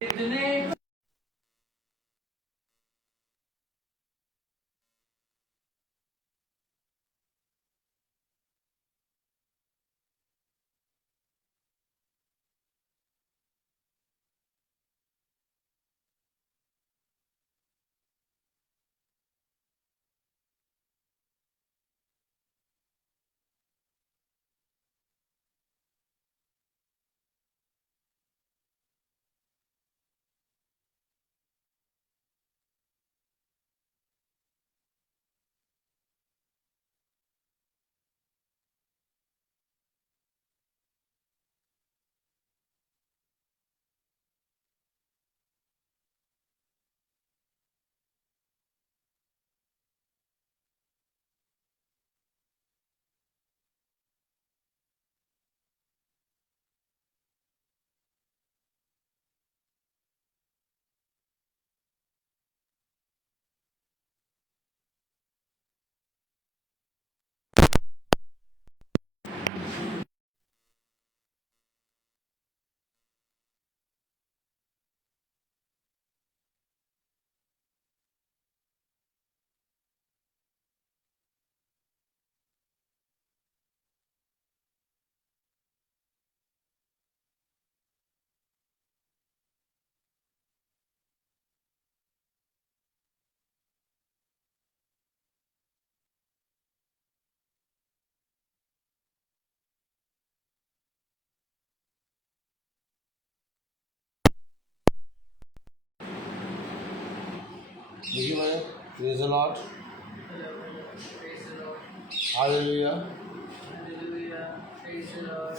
इतने देखिए मैंने praise the Lord, praise the Lord. Hallelujah. Hallelujah. Praise the Lord.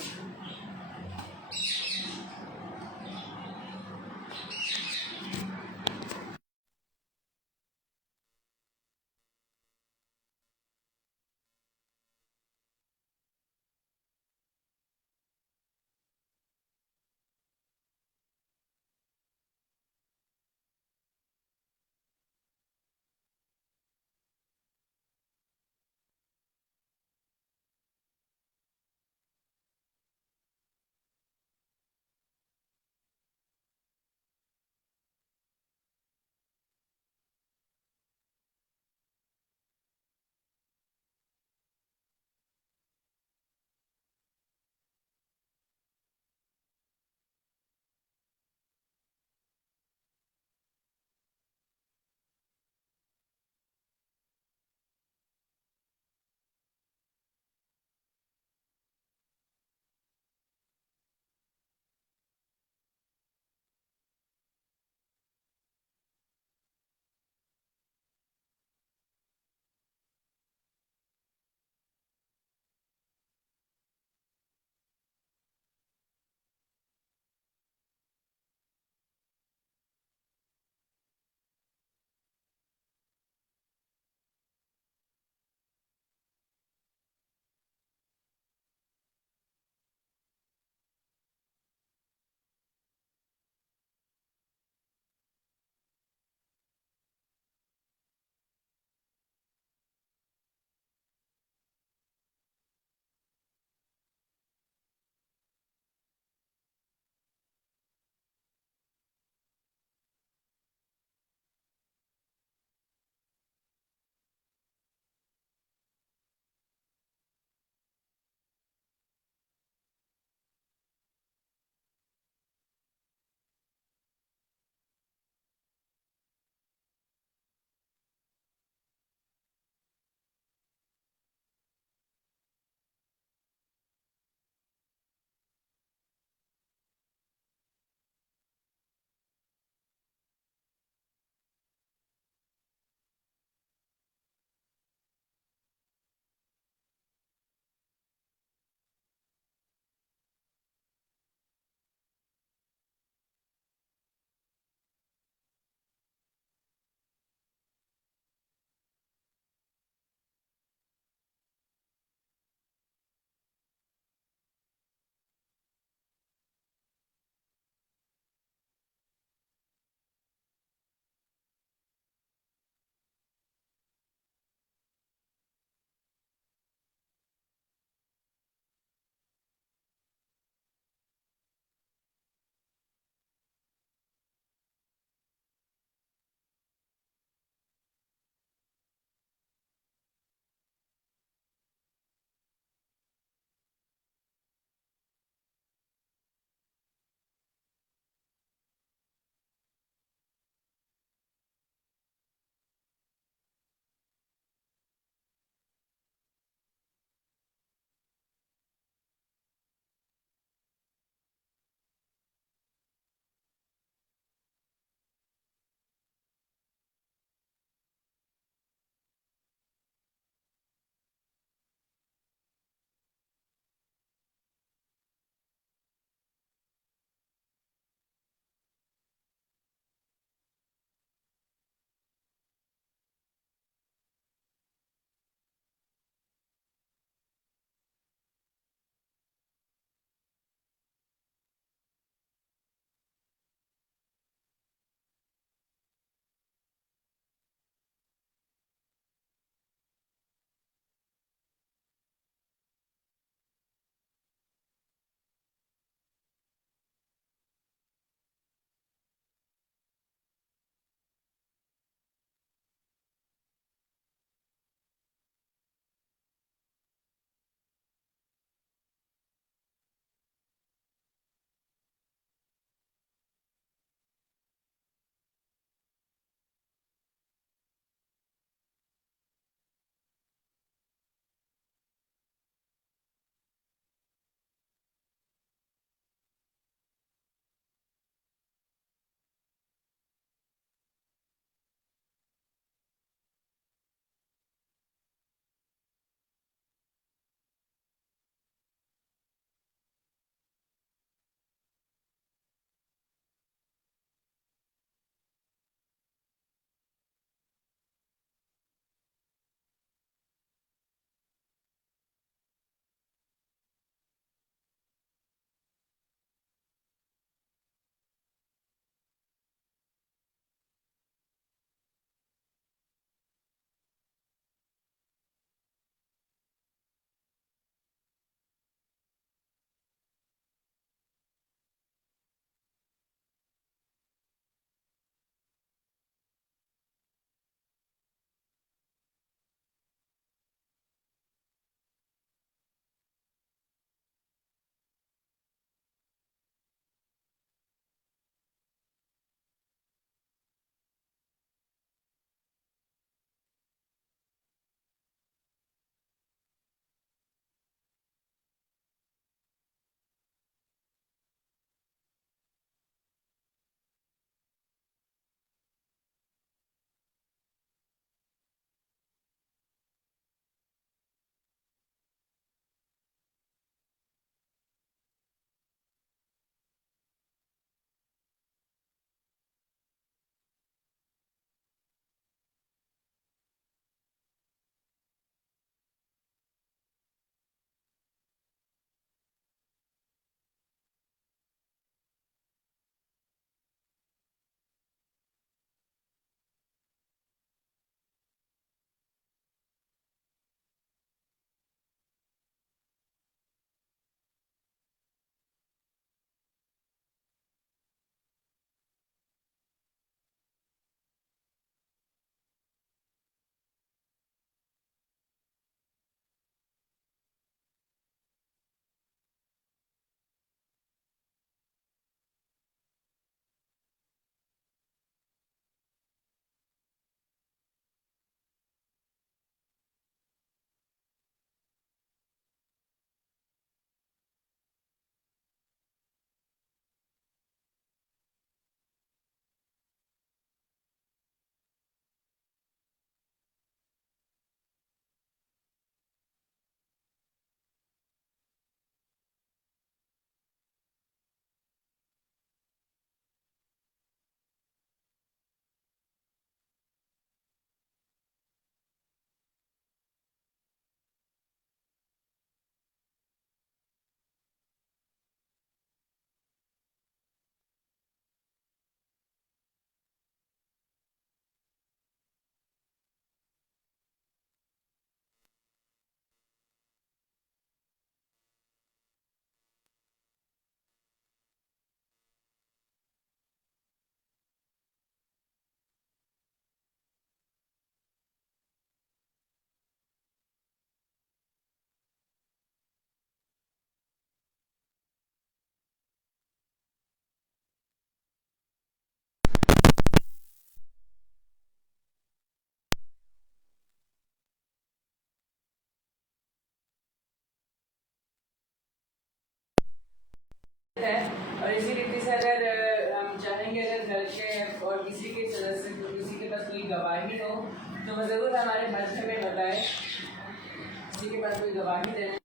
सदस्य किसी के पास कोई गवाही हो तो वो जरूर हमारे मध्य में बताए। किसी के पास कोई गवाही दे।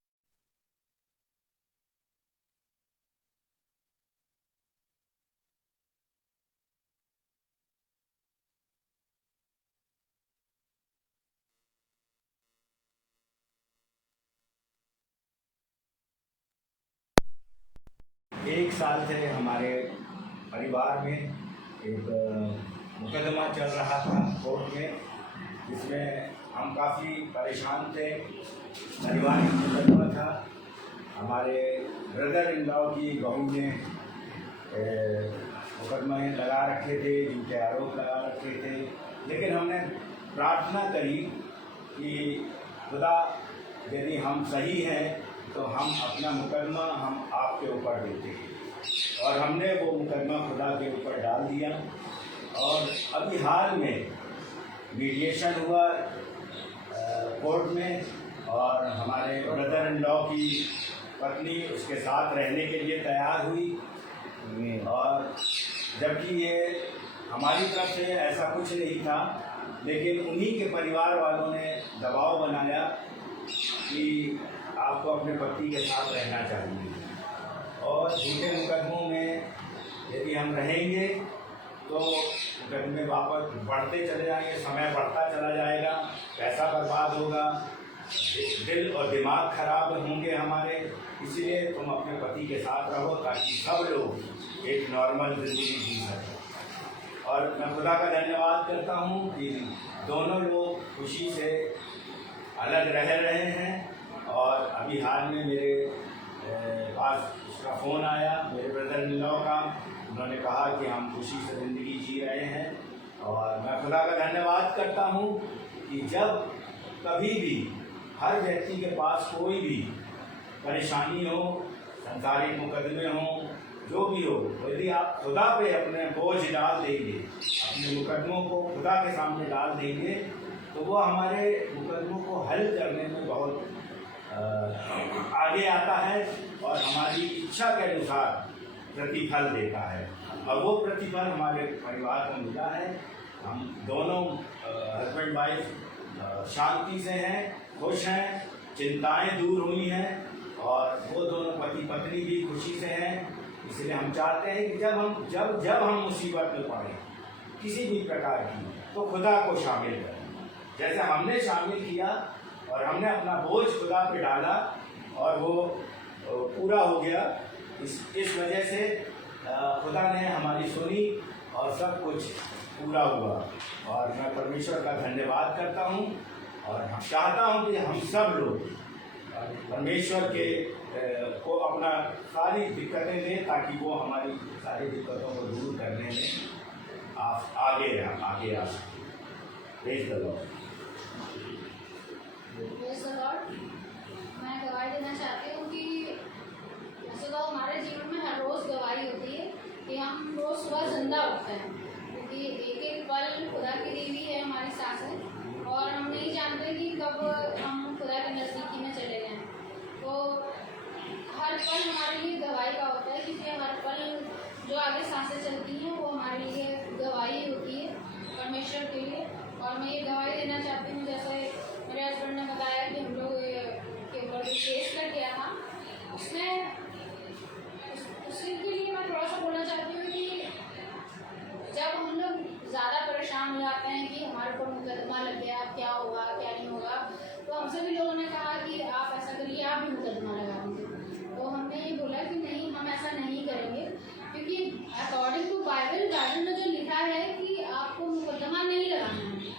एक साल से हमारे परिवार में एक मुकदमा चल रहा था कोर्ट में, जिसमें हम काफ़ी परेशान थे। पारिवारिक मुकदमा था। हमारे ब्रदर इन लॉ की बहू ने मुकदमे लगा रखे थे, जिनके आरोप लगा रखे थे, लेकिन हमने प्रार्थना करी कि खुदा यदि हम सही हैं तो हम अपना मुकदमा हम आपके ऊपर देते हैं। और हमने वो मुकदमा खुदा के ऊपर डाल दिया। और अभी हाल में मीडिएशन हुआ कोर्ट में, और हमारे ब्रदर इन लॉ की पत्नी उसके साथ रहने के लिए तैयार हुई। और जबकि ये हमारी तरफ से ऐसा कुछ नहीं था, लेकिन उन्हीं के परिवार वालों ने दबाव बनाया कि आपको अपने पति के साथ रहना चाहिए। और झूठे मुकदमों में यदि हम रहेंगे तो मुकदमे वापस बढ़ते चले जाएंगे, समय बढ़ता चला जाएगा, पैसा बर्बाद होगा, दिल और दिमाग खराब होंगे हमारे। इसलिए तुम अपने पति के साथ रहो ताकि सब लोग एक नॉर्मल ज़िंदगी जी सकें। और मैं खुदा का धन्यवाद करता हूँ कि दोनों लोग खुशी से अलग रह रहे हैं। और अभी हाल में मेरे पास उसका फ़ोन आया, मेरे ब्रदर इन लॉ का। उन्होंने कहा कि हम खुशी से ज़िंदगी जी रहे हैं। और मैं खुदा का धन्यवाद करता हूँ कि जब कभी भी हर व्यक्ति के पास कोई भी परेशानी हो, संसारिक मुकदमे हों, जो भी हो, यदि आप खुदा पे अपने बोझ डाल देंगे, अपने मुकदमों को खुदा के सामने डाल देंगे, तो वो हमारे मुकदमों को हल करने में बहुत आगे आता है और हमारी इच्छा के अनुसार प्रतिफल देता है। और वो प्रतिफल हमारे परिवार को मिला है। हम दोनों हस्बैंड वाइफ शांति से हैं, खुश हैं, चिंताएं दूर हुई हैं, और वो दोनों पति पत्नी भी खुशी से हैं। इसलिए हम चाहते हैं कि जब हम मुसीबत में पड़ें किसी भी प्रकार की, तो खुदा को शामिल करें, जैसे हमने शामिल किया और हमने अपना बोझ खुदा पे डाला और वो पूरा हो गया। इस वजह से खुदा ने हमारी सुनी और सब कुछ पूरा हुआ। और मैं परमेश्वर का धन्यवाद करता हूँ। और हम चाहता हूँ कि हम सब लोग परमेश्वर के को अपना सारी दिक्कतें दें, ताकि वो हमारी सारी दिक्कतों को दूर करने में आगे आ सकें। Praise the Lord. मैं गवाही देना चाहती हूँ कि वैसे तो हमारे जीवन में हर रोज़ गवाही होती है कि हम रोज़ सुबह जिंदा उठते हैं, क्योंकि एक एक पल खुदा की दी हुई है हमारी सांसें, और हम नहीं जानते कि कब हम खुदा के नज़दीकी में चले जाएं। तो हर पल हमारे लिए गवाही का होता है, क्योंकि हर पल जो आगे सांसें चलती हैं वो हमारे लिए गवाही होती है परमेश्वर के लिए। और मैं ये गवाही देना चाहती हूँ, जैसे मेरे हस्बैंड ने बताया कि हम लोग के ऊपर जो केस लग गया था, उसमें उसके लिए मैं थोड़ा सा बोलना चाहती हूँ कि जब हम लोग ज़्यादा परेशान हो जाते हैं कि हमारे ऊपर मुकदमा लग गया, क्या होगा क्या नहीं होगा, तो हमसे भी लोगों ने कहा कि आप ऐसा करिए, आप भी मुकदमा लगा दीजिए। तो हमने ये बोला कि नहीं, हम ऐसा नहीं करेंगे, क्योंकि अकॉर्डिंग टू बाइबल में जो लिखा है कि आपको मुकदमा नहीं लगाना है,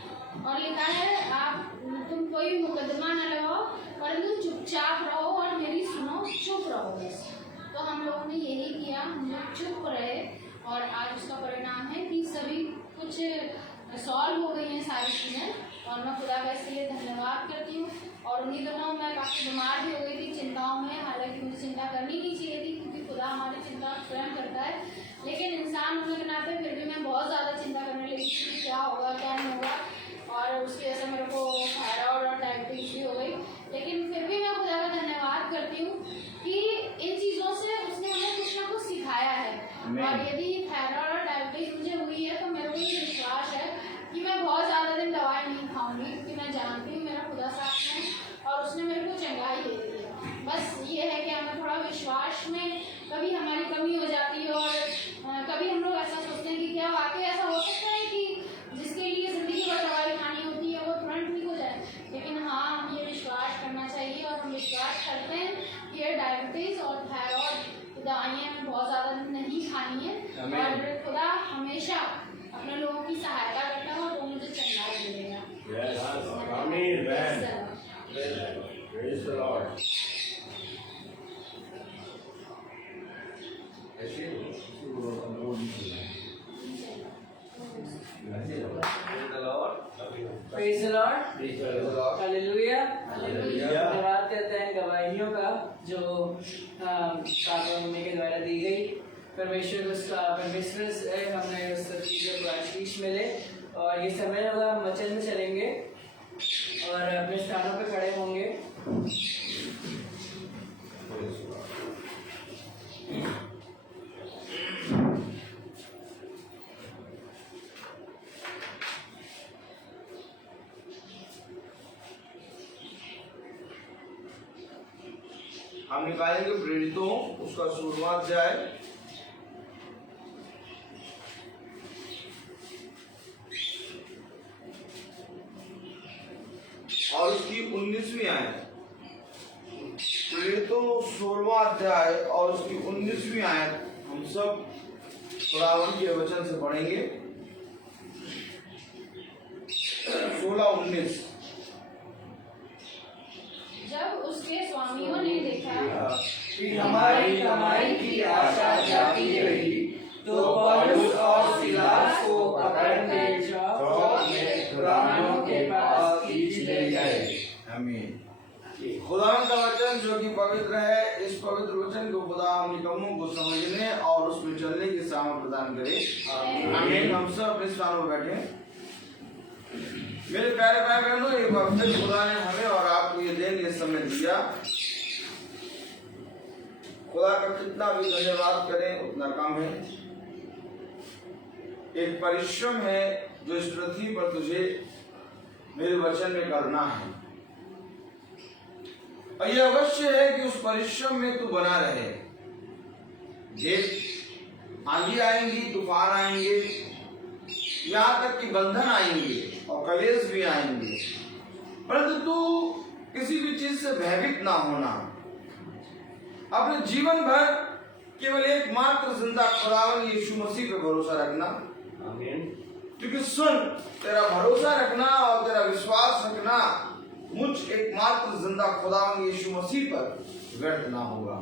और लिखा है आप तुम कोई मुकदमा न लगाओ, परंतु चुपचाप रहो और मेरी सुनो, चुप रहो बस। तो हम लोगों ने यही किया, हम लोग चुप रहे, और आज उसका परिणाम है कि सभी कुछ सॉल्व हो गई हैं सारी चीज़ें। और मैं खुदा का इसके लिए धन्यवाद करती हूँ। और उन्हीं दिनों मैं काफ़ी बीमार भी हो गई थी, चिंताओं में, हालांकि मुझे चिंता करनी नहीं चाहिए थी, क्योंकि खुदा हमारी चिंता स्वयं करता है, लेकिन इंसान होने के नाते फिर भी मैं बहुत ज़्यादा चिंता करने लगी कि क्या होगा क्या नहीं होगा, और उसकी वजह से मेरे को थायराइड और डायबिटीज भी हो गई। लेकिन फिर भी मैं खुदा का धन्यवाद करती हूँ कि इन चीज़ों से उसने हमें कुछ ना कुछ सिखाया है। और यदि थायराइड और डायबिटीज मुझे हुई है तो मेरे को ये विश्वास है विश्वास में कभी हमारी कमी हो जाती है और कभी हम लोग ऐसा सोचते हैं कि क्या वाकई ऐसा हो सकता है कि जिसके लिए ज़िंदगी भर दवाई खानी होती है वो तुरंत ठीक हो जाए। लेकिन हाँ, हम ये विश्वास करना चाहिए और हम विश्वास करते हैं कि ये डायबिटीज़ और थायराइड दवाइयाँ हमें बहुत ज़्यादा नहीं खानी है और खुदा हमेशा अपने लोगों की सहायता करता है और वो मुझे चंगाई मिलेगा। Praise the Lord. Praise the Lord. Hallelujah. धन्यवाद करते हैं गवाहियों का जो पापा मम्मी के द्वारा दी गई। परमेश्वर से हमने उस सब चीज़ों को आशीष मिले और ये समय होगा हम वचन में चलेंगे और अपने स्थानों पे खड़े होंगे। हम निकालेंगे प्रेरितों उसका 16वां अध्याय और उसकी 19वीं आयत। प्रेरितों 16वां अध्याय और उसकी 19वीं आयत हम सब खुदावंद के वचन से पढ़ेंगे। 16-19। जब उसके स्वामियों ने देखा कि हमारी कमाई की आशा जाती रही तो पौलुस और सिलास को पकड़ने चौक में पुरानों के पास खींच ले गए। आमीन। खुदावंद का वचन जो कि पवित्र है, इस पवित्र वचन को खुदा हम निकम्मों को समझने और उसमें चलने की सामर्थ प्रदान करे। आमीन। हम सब अपने स्थानों पर बैठे। मेरे प्यारे भाई बहनों, ये पवित्र खुदा ने हमें और आपको ये दिन ये समय दिया। खुदा का कितना भी धन्यवाद करें उतना कम है। एक परिश्रम है जो इस पृथ्वी पर तुझे मेरे वचन में करना है और यह अवश्य है कि उस परिश्रम में तू बना रहे। आंधी आएंगी, तूफान आएंगे, यहाँ तक कि बंधन आएंगे और कलेश भी आएंगे, परंतु तू किसी भी चीज से भयभीत ना होना। अपने जीवन भर केवल एकमात्र जिंदा खुदावन यीशु मसीह पे भरोसा रखना। आमीन। क्योंकि सुन, तेरा भरोसा रखना और तेरा विश्वास रखना मुझ एकमात्र जिंदा खुदावन यीशु मसीह पर व्यर्थ ना होगा।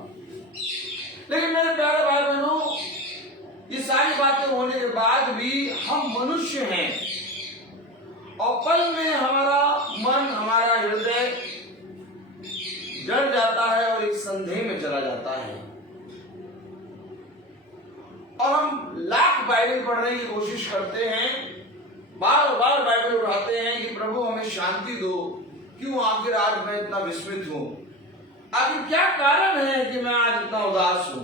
लेकिन मेरे प्यारे भाई बहनों, ये सारी बातें होने के बाद भी हम मनुष्य हैं और पल में हमारा मन, हमारा हृदय डर जाता है और एक संदेह में चला जाता है और हम लाख बाइबल पढ़ने की कोशिश करते हैं, बार बार बाइबल उठाते हैं कि प्रभु हमें शांति दो। क्यों आखिर आज मैं इतना विस्मित हूं? आखिर क्या कारण है कि मैं आज इतना उदास हूं?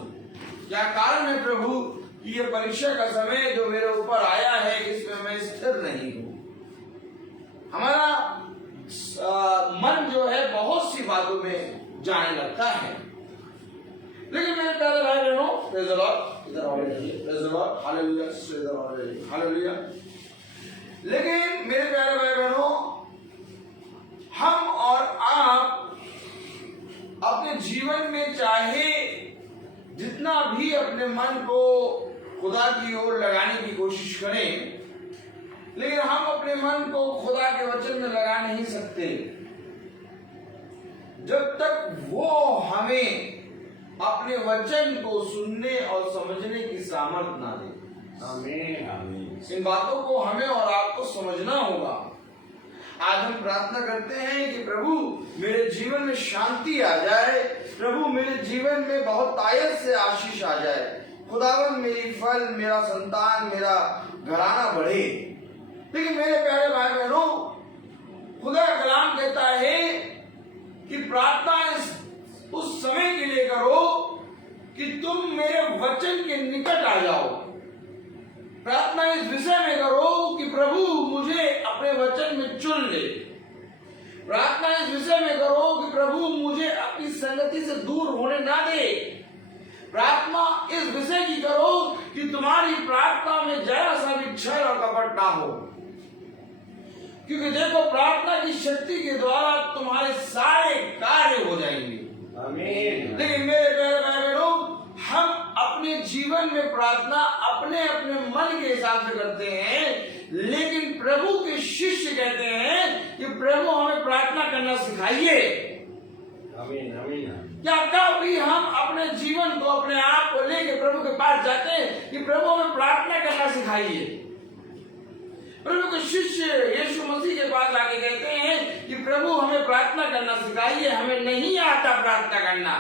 क्या कारण है प्रभु कि ये परीक्षा का समय जो मेरे ऊपर आया है इसमें मैं स्थिर नहीं हूं? हमारा मन जो है बहुत सी बातों में जाने लगता है। लेकिन मेरे प्यारे भाई बहनों, प्रेज़ द लॉर्ड, इधर और प्रेज़ द लॉर्ड, हालेलुया, इधर और हालेलुया। लेकिन मेरे प्यारे भाई बहनों, हम और आप अपने जीवन में चाहे जितना भी अपने मन को खुदा की ओर लगाने की कोशिश करें, लेकिन हम अपने मन को खुदा के वचन में लगा नहीं सकते जब तक वो हमें अपने वचन को सुनने और समझने की सामर्थ ना दे। आमीन। आमीन। इन बातों को हमें और आपको समझना होगा। आज हम प्रार्थना करते हैं कि प्रभु मेरे जीवन में शांति आ जाए, प्रभु मेरे जीवन में बहुत आयत से आशीष आ जाए, खुदावन मेरी फल, मेरा संतान, मेरा घराना बढ़े। लेकिन मेरे प्यारे भाई बहनों, खुदा का कलाम कहता है कि प्रार्थना उस समय के लिए करो कि तुम मेरे वचन के निकट आ जाओ। प्रार्थना इस विषय में करो कि प्रभु मुझे अपने वचन में चुन ले। प्रार्थना इस विषय में करो कि प्रभु मुझे अपनी संगति से दूर होने ना दे। प्रार्थना इस विषय की करो कि तुम्हारी प्रार्थना में जरा सा भी छल और कपट ना हो, क्योंकि देखो प्रार्थना की शक्ति के द्वारा तुम्हारे सारे कार्य हो जाएंगे। आमीन। लेकिन मेरे प्यारे भाई बहनों, हम अपने जीवन में प्रार्थना अपने अपने मन के हिसाब से करते हैं, लेकिन प्रभु के शिष्य कहते हैं कि प्रभु हमें प्रार्थना करना सिखाइए। आमीन आमीन। क्या कभी हम अपने जीवन को, अपने आप को लेकर प्रभु के पास जाते हैं कि प्रभु हमें प्रार्थना करना सिखाइए? प्रभु के शिष्य यीशु मसीह के पास आके कहते हैं कि प्रभु हमें प्रार्थना करना सिखाइए, हमें नहीं आता प्रार्थना करना।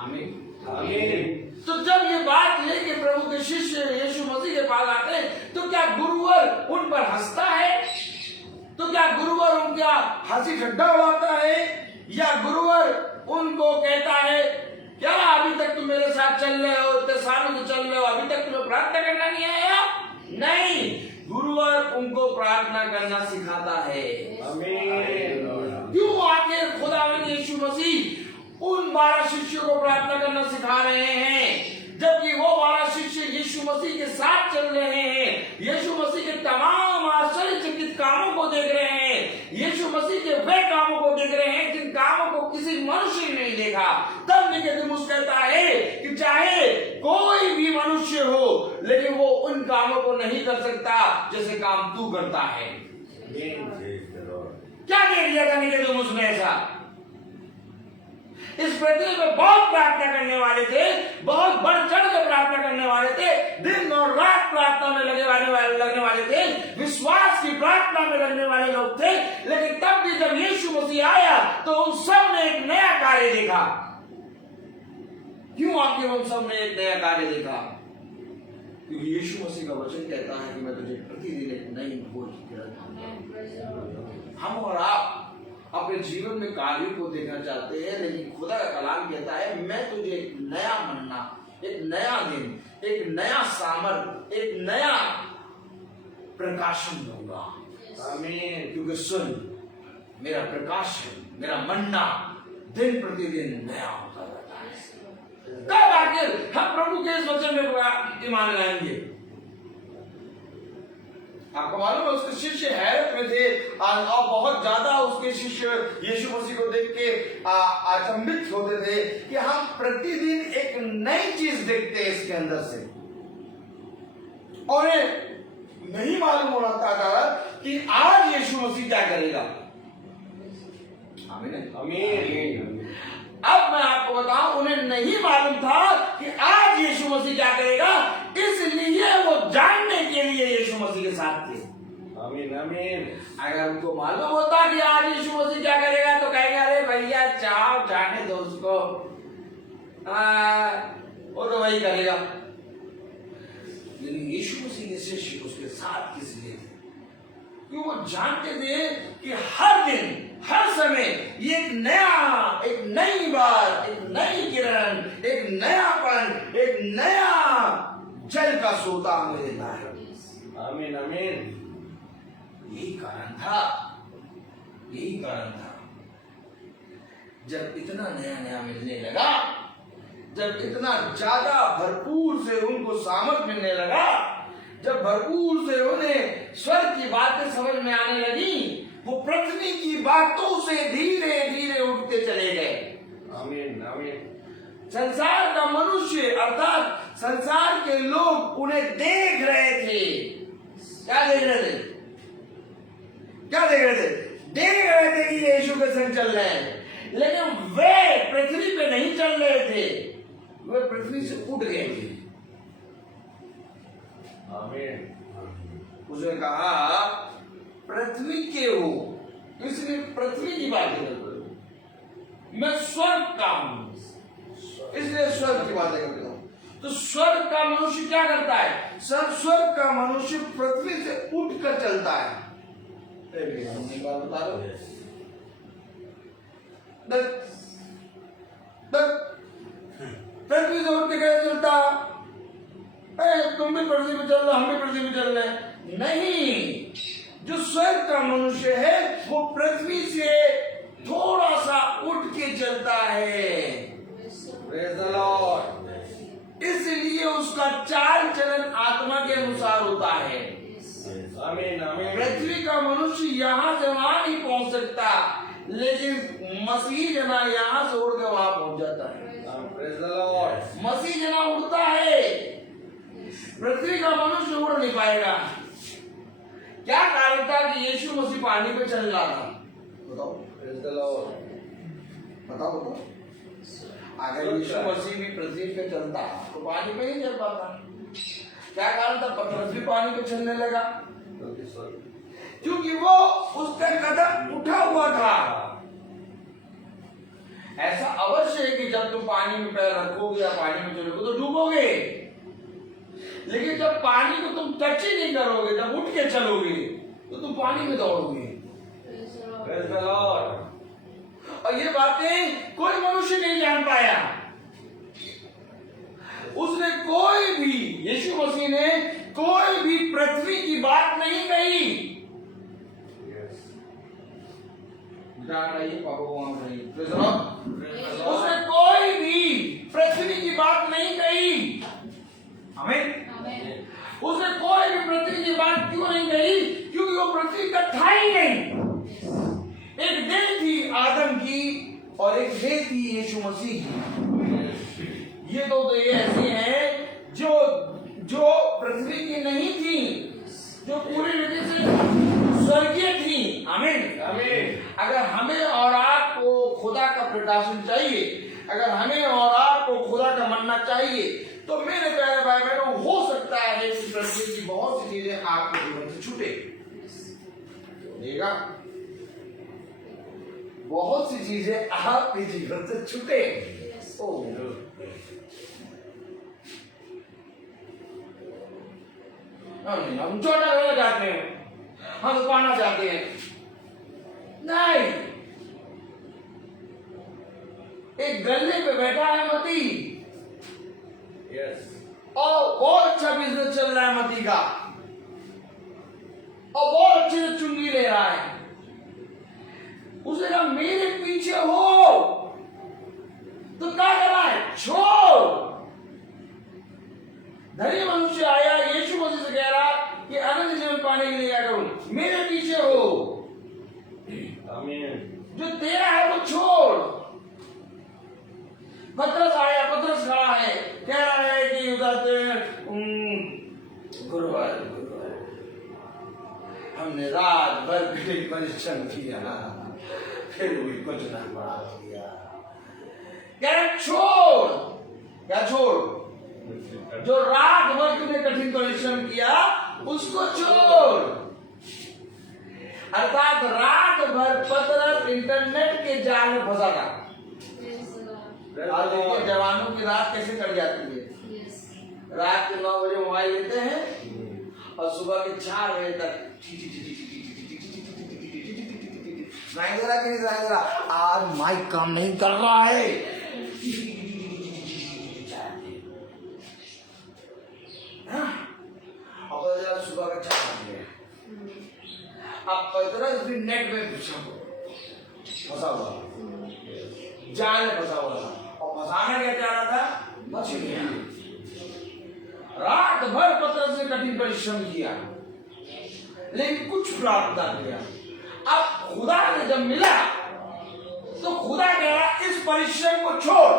आमीन आमीन। तो जब ये बात लेके प्रभु के शिष्य यीशु मसीह के पास आते हैं, तो क्या गुरुवर उन पर हंसता है? तो क्या गुरुवर उनका हंसी ठट्ठा उड़ाता है? या गुरुवर उनको कहता है क्या अभी तक तुम मेरे साथ चल रहे हो, इतने सालों से चल रहे हो, अभी तक तुम्हें प्रार्थना करना नहीं आया? नहीं, गुरुवर उनको प्रार्थना करना सिखाता है। आमीन। क्यों आखिर खुदावंद यीशु मसीह उन 12 शिष्यों को प्रार्थना करना सिखा रहे हैं, जबकि वो 12 शिष्य यीशु मसीह के साथ चल रहे हैं, यीशु मसीह के तमाम आश्चर्यचकित कामों को देख रहे हैं, यीशु मसीह के वे कामों को देख रहे हैं जिन कामों को किसी मनुष्य ने नहीं देखा। तब निकोदेमुस कहता है कि चाहे कोई भी मनुष्य हो, लेकिन वो उन कामों को नहीं कर सकता जैसे काम तू करता है। क्या देख लिया था निकोदेमुस ने ऐसा? इस पृथ्वी में बहुत प्रार्थना करने वाले थे, बहुत बढ़ चढ़ कर प्रार्थना करने वाले थे, दिन और रात प्रार्थना में लगने वाले थे, विश्वास की प्रार्थना में लगने वाले लोग थे। लेकिन तब भी जब यीशु मसीह आया तो उन सब ने एक नया कार्य देखा। क्यों आखिर उन सब ने एक नया कार्य देखा? क्योंकि यीशु मसीह का वचन कहता है कि मैं तुझे प्रतिदिन एक नई खोज करता। हम और आप अपने जीवन में कार्यों को देखना चाहते हैं, लेकिन खुदा का कलाम कहता है मैं तुझे एक नया मन्ना, एक नया दिन, एक नया सामर्थ, एक नया प्रकाशन दूंगा। आमीन। क्योंकि सुन, मेरा प्रकाशन, मेरा मन्ना दिन प्रतिदिन नया होता रहता है। कब आखिर हम प्रभु के इस वचन में ईमान लाएंगे? आपको मालूम है उसके शिष्य हैरत में थे और बहुत ज्यादा उसके शिष्य यीशु मसीह को देख के अचंभित होते थे कि हम प्रतिदिन एक नई चीज देखते हैं इसके अंदर से, और नहीं मालूम हो रहा था कि आज यीशु मसीह क्या करेगा। आमीन आमीन। अब मैं आपको बताऊं, उन्हें नहीं मालूम था कि आज यीशु मसीह क्या करेगा, इसलिए वो जानने के लिए यीशु मसीह के साथ थे। आमीन आमीन। अगर उनको मालूम होता कि आज यीशु मसीह क्या करेगा तो कहेगा अरे भैया चाहो जाने दो उसको, वो तो वही करेगा। लेकिन यीशु मसीह के शिष्य उसके साथ किस लिए थे? क्योंकि वो जानते थे कि हर दिन, हर समय ये एक नई बात, एक नई किरण, एक नयापन, एक नया जल का सोता हमें देता है। आमीन आमीन। यही कारण था जब इतना नया मिलने लगा, जब इतना ज्यादा भरपूर से उनको सामर्थ मिलने लगा, जब भरपूर से उन्हें स्वर्ग की बातें समझ में आने लगी, वो पृथ्वी की बातों से धीरे धीरे उठते चले गए। आमीन आमीन। संसार का मनुष्य अर्थात संसार के लोग उन्हें देख रहे थे। क्या देख रहे थे? देख रहे थे कि यीशु के संग चल रहे हैं, लेकिन वे पृथ्वी पे नहीं चल रहे थे, वे पृथ्वी से उठ गए थे। आमीन। उसने कहा पृथ्वी के हो, इसलिए पृथ्वी की बातें करते हो, मैं स्वर्ग का हूं इसलिए स्वर्ग की बातें करता हूं। तो स्वर्ग का मनुष्य क्या करता है? स्वर्ग का मनुष्य पृथ्वी से उठकर चलता है। बता रहे हो? पृथ्वी से उठ के कैसे चलता? तुम भी पृथ्वी पे चल रहे, हम भी पृथ्वी पे चल रहे हैं। नहीं, जो स्वर्ग का मनुष्य है वो पृथ्वी से थोड़ा सा उठ के चलता है। Praise the Lord. इसलिए उसका चाल चलन आत्मा के अनुसार होता है। आमीन आमीन। पृथ्वी का मनुष्य यहाँ से वहां नहीं पहुंच सकता, लेकिन मसीह जना यहाँ से उड़ के वहां पहुंच जाता है। Praise the Lord. मसीह जना उड़ता है, पृथ्वी का मनुष्य उड़ नहीं पाएगा। क्या कारण था कि यीशु मसीह पानी पे चल रहा था? बताओ। Praise the Lord. बताओ बताओ। अगर यीशु मसीह भी पृथ्वी पे चलता तो पानी पे नहीं चल पाता। क्या कारण था पतरस भी पानी पे चलने लगा? क्योंकि वो उसका कदम उठा हुआ था। ऐसा अवश्य है कि जब तुम पानी में पैर रखोगे या पानी में चलोगे तो डूबोगे, लेकिन जब पानी को तुम टच ही नहीं करोगे, जब उठ के चलोगे तो तुम पानी में दौड़ोगे। Praise the Lord. और ये बातें कोई मनुष्य नहीं जान पाया। उसने कोई भी, यीशु मसीह ने कोई भी पृथ्वी की बात नहीं कही। उसने कोई भी पृथ्वी की बात नहीं कही। आमीन। उसने कोई भी पृथ्वी की बात क्यों नहीं कही? क्योंकि वो पृथ्वी का था ही नहीं। एक देह थी आदम की और एक देह थी यीशु मसीह की। ये दो देह ऐसी हैं जो पृथ्वी की नहीं थी, जो पूरी रीति से स्वर्गीय थी। आमीन आमीन। अगर हमें और आपको खुदा का प्रकाशन चाहिए, अगर हमें और आपको खुदा का मन्ना चाहिए, तो मेरे प्यारे भाई बहनों, हो सकता है कि पृथ्वी की बहुत सी चीजें आपके जीवन से छूटे। बहुत सी चीजें आपके जीवन से छूटे। हम छोटा करना चाहते हैं, हम पाना चाहते हैं, नहीं। एक गले पे बैठा है मती, और बहुत अच्छा बिजनेस चल रहा है मती का, और बहुत अच्छे से चुंगी ले रहा है। उसने कहा मेरे पीछे हो, तो क्या कर रहा है? छोड़। धनी मनुष्य आया, यीशु मसीह से कह रहा कि अनंत जीवन पाने के लिए क्या करूं? मेरे पीछे हो। आमीन। जो तेरा है वो छोड़। पतरस आया, पतरस खड़ा है, कह रहा है कि उधर गुरुवार हमने रात भर कठिन परिश्रम किया, फिर भी कुछ ना पड़ा दिया। क्या छोड़? क्या छोड़? जो रात भर तूने कठिन परिश्रम किया उसको छोड़। अर्थात रात भर पतरस इंटरनेट के जाल में फंसा था। आज देखिए जवानों की रात कैसे कट जाती है। रात के 9 बजे मोबाइल लेते हैं और सुबह के 4 बजे तक आज माइक काम नहीं कर रहा है। अब सुबह का 4 बजे, अब पतरस भी नेट में फंसा हुआ, जाल में फंसा हुआ था, और फंसाना क्या चाह रहा था? मछलियां। रात भर पतरस ने कठिन परिश्रम किया, लेकिन कुछ प्राप्त ना किया। अब खुदा ने जब मिला तो खुदा कह रहा इस परिश्रम को छोड़।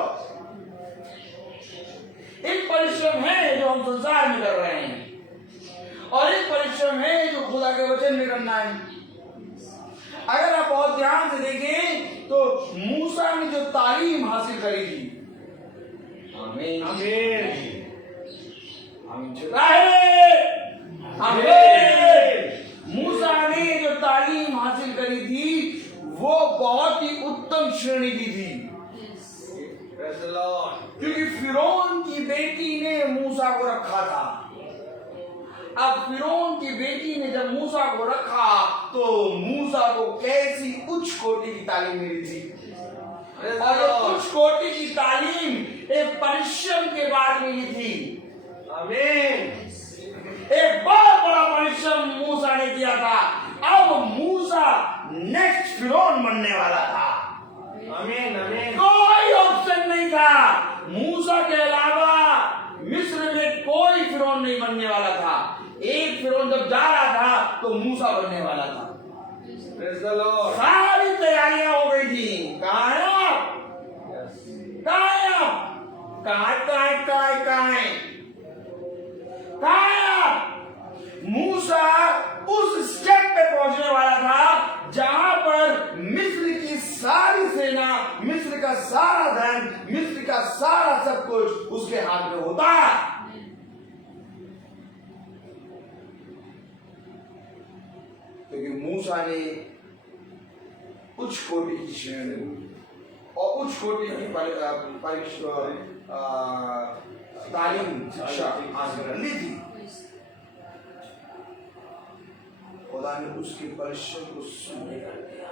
एक परिश्रम है जो हम संसार में कर रहे हैं, और एक परिश्रम है जो खुदा के वचन में करना है। अगर आप बहुत ध्यान से देखें तो मूसा ने जो तालीम हासिल करी थी, आमीन आमीन आमीन, मूसा ने जो तालीम हासिल करी थी वो बहुत ही उत्तम श्रेणी की थी। क्योंकि फिरौन की बेटी ने मूसा को रखा था। अब फिरौन की बेटी ने जब मूसा को रखा तो मूसा को कैसी उच्च कोटि की तालीम मिली थी, और उच्च कोटि की तालीम एक परिश्रम के बाद मिली थी। आमीन। एक बहुत बड़ा परिश्रम मूसा ने किया था। अब मूसा नेक्स्ट फिरौन बनने वाला था। आमीन आमीन। कोई ऑप्शन नहीं था। तो मूसा बनने वाला था। Praise the Lord. सारी तैयारियां हो गई थी। कहाँ है आप? Yes. कहाँ है आप? कहाँ है आप? मूसा उस स्टेप पे पहुंचने वाला था जहां पर मिस्र की सारी सेना, मिस्र का सारा धन, मिस्र का सारा सब कुछ उसके हाथ में होता। क्योंकि मूसा ने उच्च कोटि की श्रेणी और उच्च कोटि की तालीम शिक्षा हासिल कर ली थी। खुदा ने उसके परिश्रम को सुनने कर दिया।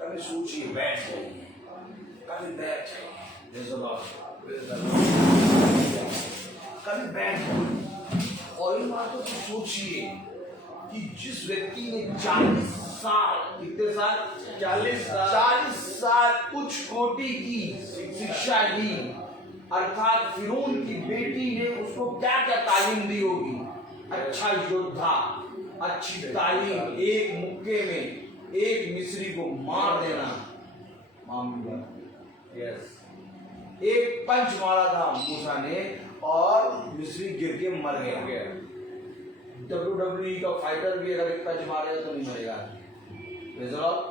कभी सोचिए, बैठ जाइए, कभी बैठ जाइए, कभी बैठ जाइए और इन बातों को सोचिए कि जिस व्यक्ति ने 40 साल, कितने साल? 40 साल उच्च कोटि की शिक्षा दी, अर्थात फिरौन की बेटी ने उसको क्या क्या तालीम दी होगी? अच्छा योद्धा, अच्छी तालीम, एक मुक्के में एक मिस्री को मार देना मामूली बात। Yes. एक पंच मारा था मूसा ने और मिस्री गिर के मर गया। WWE का फाइटर भी अगर एक पंच मारे तो नहीं मरेगा।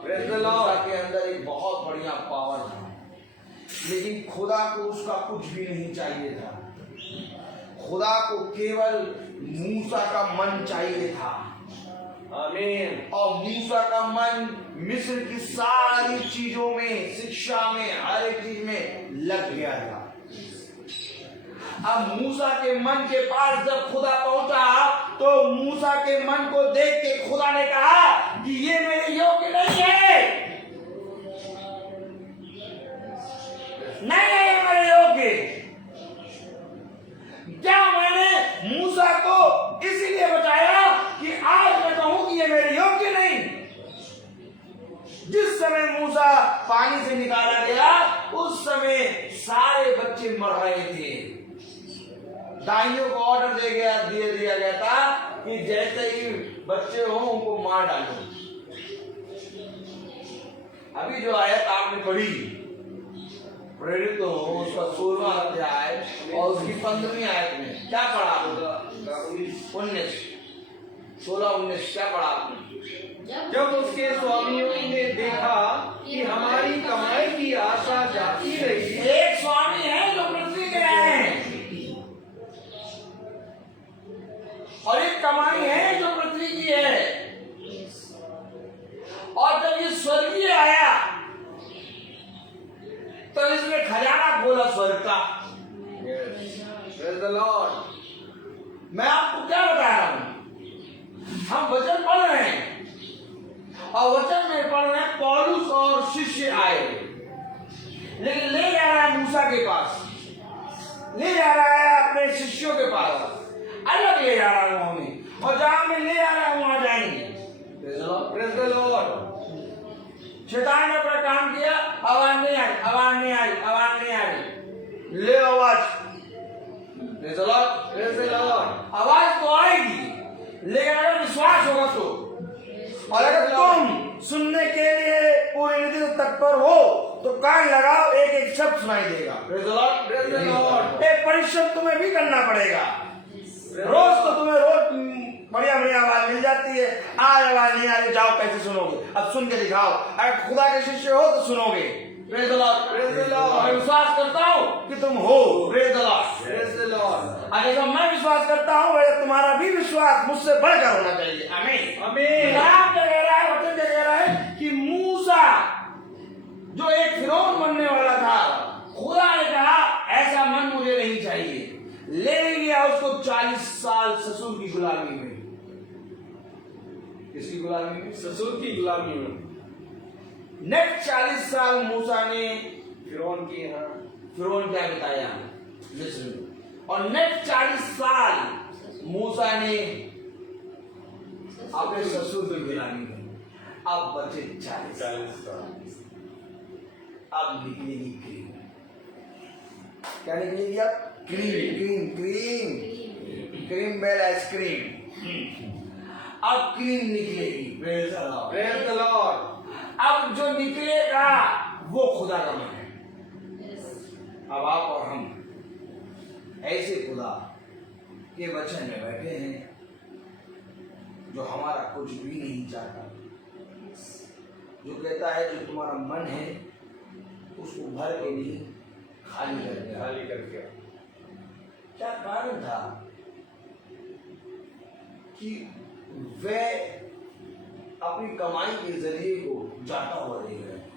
Praise the Lord. के अंदर एक बहुत बढ़िया पावर था, लेकिन खुदा को उसका कुछ भी नहीं चाहिए था। खुदा को केवल मूसा का मन चाहिए था। आमीन। और मूसा का मन मिस्र की सारी चीजों में, शिक्षा में, हर एक चीज में लग गया था। अब मूसा के मन के पास जब खुदा पहुंचा तो मूसा के मन को देख के खुदा ने कहा कि ये मेरे योग्य नहीं है, नहीं है मेरे योग्य। क्या मैंने मूसा को इसीलिए बचाया कि आज मैं कहूं कि ये मेरे योग्य नहीं? जिस समय मूसा पानी से निकाला गया उस समय सारे बच्चे मर रहे थे। दाइयों को ऑर्डर दे दिया गया था कि जैसे ही बच्चे हो उनको मार डालो। अभी जो आयत आपने पढ़ी प्रेरित हो उसका 16वां अध्याय और उसकी 15वीं आयत में क्या पढ़ा? 19, 16-19 क्या पढ़ा आपने? जब उसके स्वामियों ने देखा कि हमारी कमाई की आशा जाती रही। एक स्वामी है जो पृथ्वी के हैं और एक कमाई है जो पृथ्वी की है। और जब ये स्वर्गीय आया तो इसने खजाना खोला स्वर्ग का। Praise the Lord. मैं आपको क्या बता रहा हूं? हम वचन पढ़ रहे हैं और वचन में पढ़ रहे हैं पौलुस और शिष्य आए, लेकिन ले जा रहा है मूसा के पास, ले जा रहा है अपने शिष्यों के पास, अलग ले जा रहा है वहां में, और जहां में ले जा रहा है वहां जाएंगे। Praise the Lord. शैतान ने अपना काम किया, आवाज नहीं आई, आवाज नहीं आई, आवाज नहीं आई। ले आवाज, Praise the Lord. Praise the Lord. आवाज तो आएगी, लेकिन अगर विश्वास होगा तो, और अगर तुम सुनने के लिए पूरी रीति से तत्पर हो तो कान लगाओ, एक एक शब्द सुनाई देगा। Praise the Lord. Praise the Lord. एक परिश्रम तुम्हें भी करना पड़ेगा। रोज तो तुम्हें रोज बढ़िया बढ़िया आवाज मिल जाती है, आज आवाज नहीं आ रही, जाओ कैसे सुनोगे? अब सुन के दिखाओ। अगर खुदा के शिष्य हो तो सुनोगे। Praise the Lord. Praise the Lord. मैं विश्वास करता हूँ कि तुम हो। Praise the Lord. Praise the Lord. अगर जब मैं विश्वास करता हूँ वैसे तुम्हारा भी विश्वास मुझसे बढ़कर होना चाहिए। आमीन। आमीन। नाम क्या कह रहा है? वचन क्या कह रहा है कि मूसा जो एक फिरौन बनने वाला था, खुदा ने कहा ऐसा मन मुझे नहीं चाहिए, ले गया उसको 40 साल ससुर की गुलामी में। किसकी गुलामी में? ससुर की गुलामी में। नेक्स्ट 40 साल मूसा ने फिरौन की फिरौन क्या बताया मिस्र में, और नेक्स्ट 40 साल मूसा ने अपने ससुर की गुलामी में। अब बचे 40 साल। अब निकलेगी क्रीम। क्या निकलेगी? अब cream, cream, cream, Cream Bell ice cream. अब क्लीन निकलेगी। Praise the Lord। Praise the Lord। अब जो निकलेगा वो खुदा का मन है। Yes. अब आप और हम ऐसे खुदा के वचन में बैठे हैं जो हमारा कुछ भी नहीं चाहता, जो कहता है जो तुम्हारा मन है उसको भर के नहीं खाली करके। खाली करके। क्या कारण था कि वे अपनी कमाई के जरिए को जाता हुआ देख रहे हैं।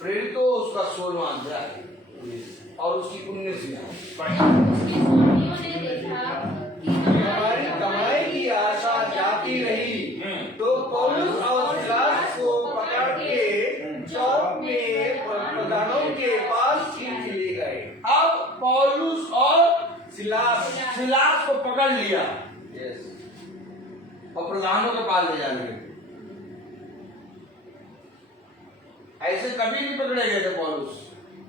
प्रेरितों उसका 16वां अध्याय और उसकी 19वीं आयत। उसके स्वामियों ने देखा कि हमारी कमाई की आशा जाती रही, तो पौलुस और सिलास को पकड़ के चौक में प्रधानों के पास खींच ले गए। अब पौलुस और सिलास को पकड़ लिया और प्रधानों के पास ले जाने लगे। ऐसे कभी नहीं पकड़े गए थे पौलुस,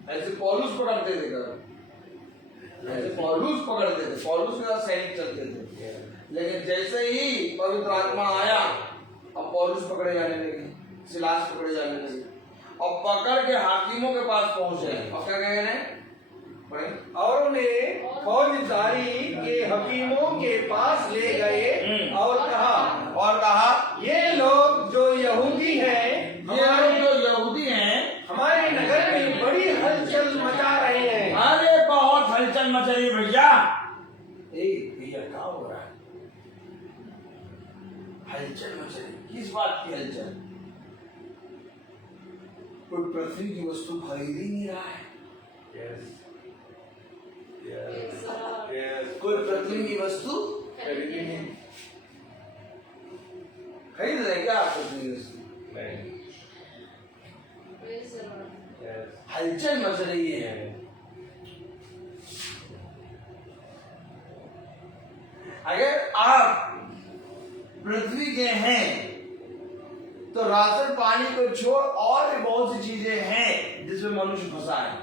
ऐसे पौलुस पकड़ते थे कभी, ऐसे पौलुस पकड़ते थे, पौलुस के साथ सैनिक चलते थे। लेकिन जैसे ही पवित्र आत्मा आया अब पौलुस पकड़े जाने लगे, सिलास पकड़े जाने लगे और पकड़ के हाकिमों के पास पहुंचे। और क्या कहे हैं? और उन्हें फौजदारी के हकीमों के पास ले गए और कहा ये लोग जो यहूदी हैं, हमारे नगर में बड़ी हलचल मचा रहे हैं। अरे बहुत हलचल मच रही भैया। भैया क्या हो रहा है? हलचल मच रही, किस बात की हलचल? कोई पृथ्वी की वस्तु खरीद ही नहीं रहा है। कोई पृथ्वी की वस्तु खरीद रहे क्या आप? पृथ्वी की वस्तु हलचल मच रही है। अगर आप पृथ्वी के हैं तो राशन पानी को छोड़ और भी बहुत सी चीजें हैं जिसमें मनुष्य फंसा है।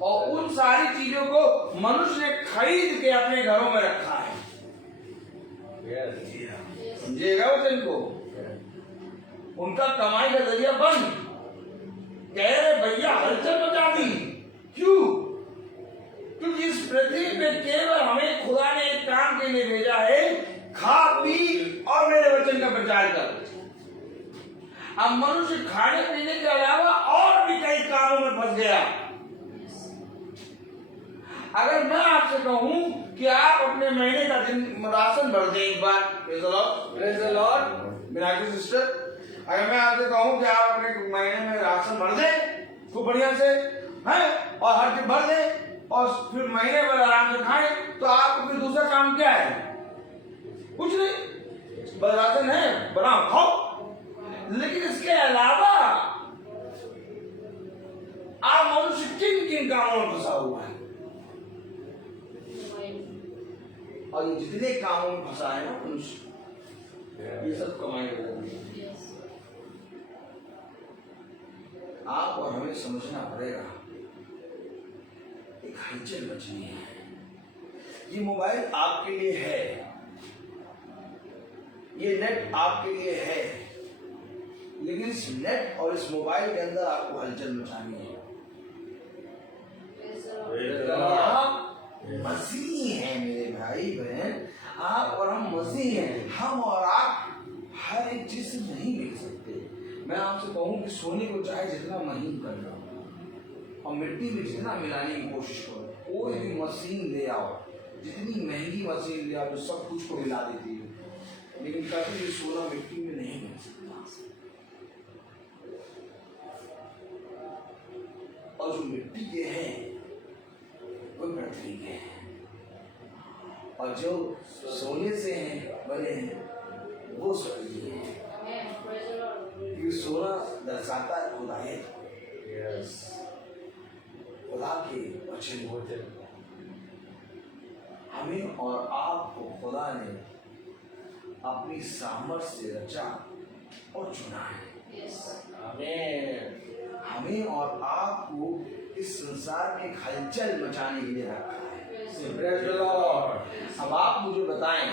और उन सारी चीजों को मनुष्य ने खरीद के अपने घरों में रखा है। समझिएगा वचन को। उनका कमाई का जरिया बंद। कह रहे भैया हलचल मचा दी। क्यों? क्योंकि इस पृथ्वी पे केवल हमें खुदा ने एक काम के लिए भेजा है, खा पी और मेरे वचन का प्रचार कर। अब मनुष्य खाने पीने के अलावा और भी कई कामों में फंस गया। अगर मैं आपसे कहूं कि आप अपने महीने का दिन राशन भर दें एक बार, प्रेज़ द लॉर्ड मेरा सिस्टर, अगर मैं आपसे कहूं कि आप अपने महीने में राशन भर दें खूब बढ़िया से हैं और हर दिन भर दें और फिर महीने भर आराम से खाएं, तो आपको फिर दूसरा काम क्या है? कुछ नहीं, बस राशन है बनाओ खाओ। लेकिन इसके अलावा आप मनुष्य किन किन कामों में फंसा हुआ है? और ये जितने कामों में फंसा है ना मनुष्य, ये सब कमाई करेंगे। आप और हमें समझना पड़ेगा एक हलचल मचनी है। ये मोबाइल आपके लिए है, ये नेट आपके लिए है, लेकिन इस नेट और इस मोबाइल के अंदर आपको हलचल मचानी है। आप मसीह हैं मेरे भाई बहन, आप और हम मसीह हैं। हम और आप हर एक चीज से नहीं मिल सकते। मैं आपसे कहूं कि सोने को चाहे जितना महीन कर लो और मिट्टी में जितना मिलाने की कोशिश करो, कोई भी मशीन ले आओ, जितनी महंगी मशीन ले आओ जो सब कुछ को मिला देती है, लेकिन कभी भी सोना मिट्टी में नहीं मिल सकता। और जो मिट्टी के हैं वो पृथ्वी के हैं, और जो सोने से हैं बने हैं वो स्वर्गीय हैं। क्योंकि सोना दर्शाता है खुदायत, खुदा के वचन होते। हमें और आपको खुदा ने अपनी सामर्थ से रचा और चुना है। हमें और आपको इस संसार में हलचल मचाने के लिए रखा है। Praise the Lord. अब आप मुझे बताएं,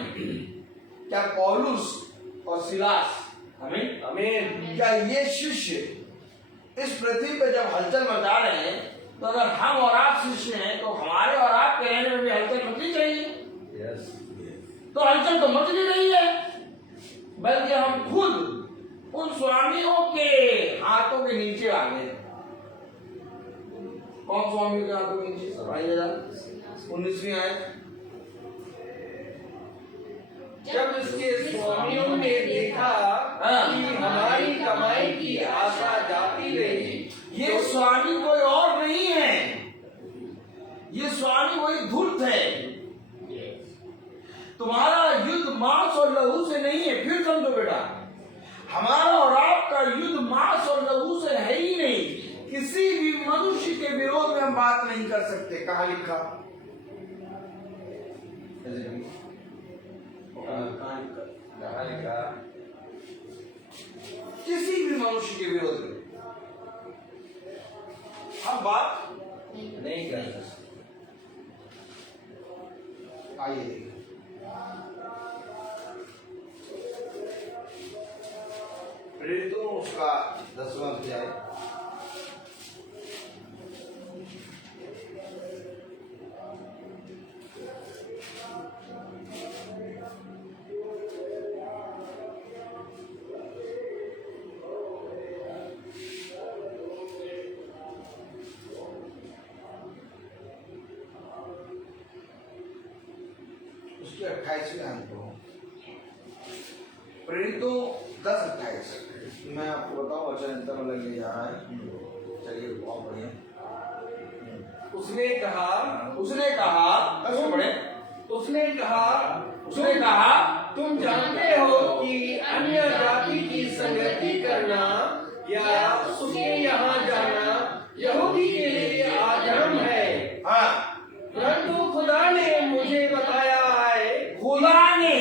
क्या पौलुस और सिलास, आमीन आमीन। क्या ये शिष्य इस पृथ्वी पे जब हलचल मचा रहे हैं, तो अगर हम और आप शिष्य हैं, तो हमारे और आपके रहने में भी हलचल मचनी चाहिए। तो हलचल तो मच नहीं रही है, बल्कि हम खुद उन स्वामियों के हाथों के नीचे आ गए। कौन स्वामी के हाथों के नीचे? 19वीं आयत। जब उसके स्वामियों ने देखा कि हमारी कमाई की आशा जाती रही, ये स्वामी कोई और नहीं है, ये स्वामी वही धूर्त है। तुम्हारा युद्ध मांस और लहू से नहीं है। फिर समझो बेटा, हमारा और आपका युद्ध मांस और लहू से है ही नहीं। किसी भी मनुष्य के विरोध में हम बात नहीं कर सकते। कहाँ लिखा? किसी भी मनुष्य के विरोध में हम बात नहीं कर सकते। आइए देखिए, प्रेरितों उसका 10वां अध्याय, उसके 28वें अंक को, प्रेरितों 10:28। मैं आपको बताऊं, वचन अंतर में लग जा रहा है। चलिए बहुत बढ़िया। उसने कहा उसने कहा तुम जानते हो कि अन्य जाति की संगति करना या उसके यहाँ जाना यहूदी के लिए आधर्म है। हाँ, परंतु खुदा ने मुझे बताया है। खुदा ने,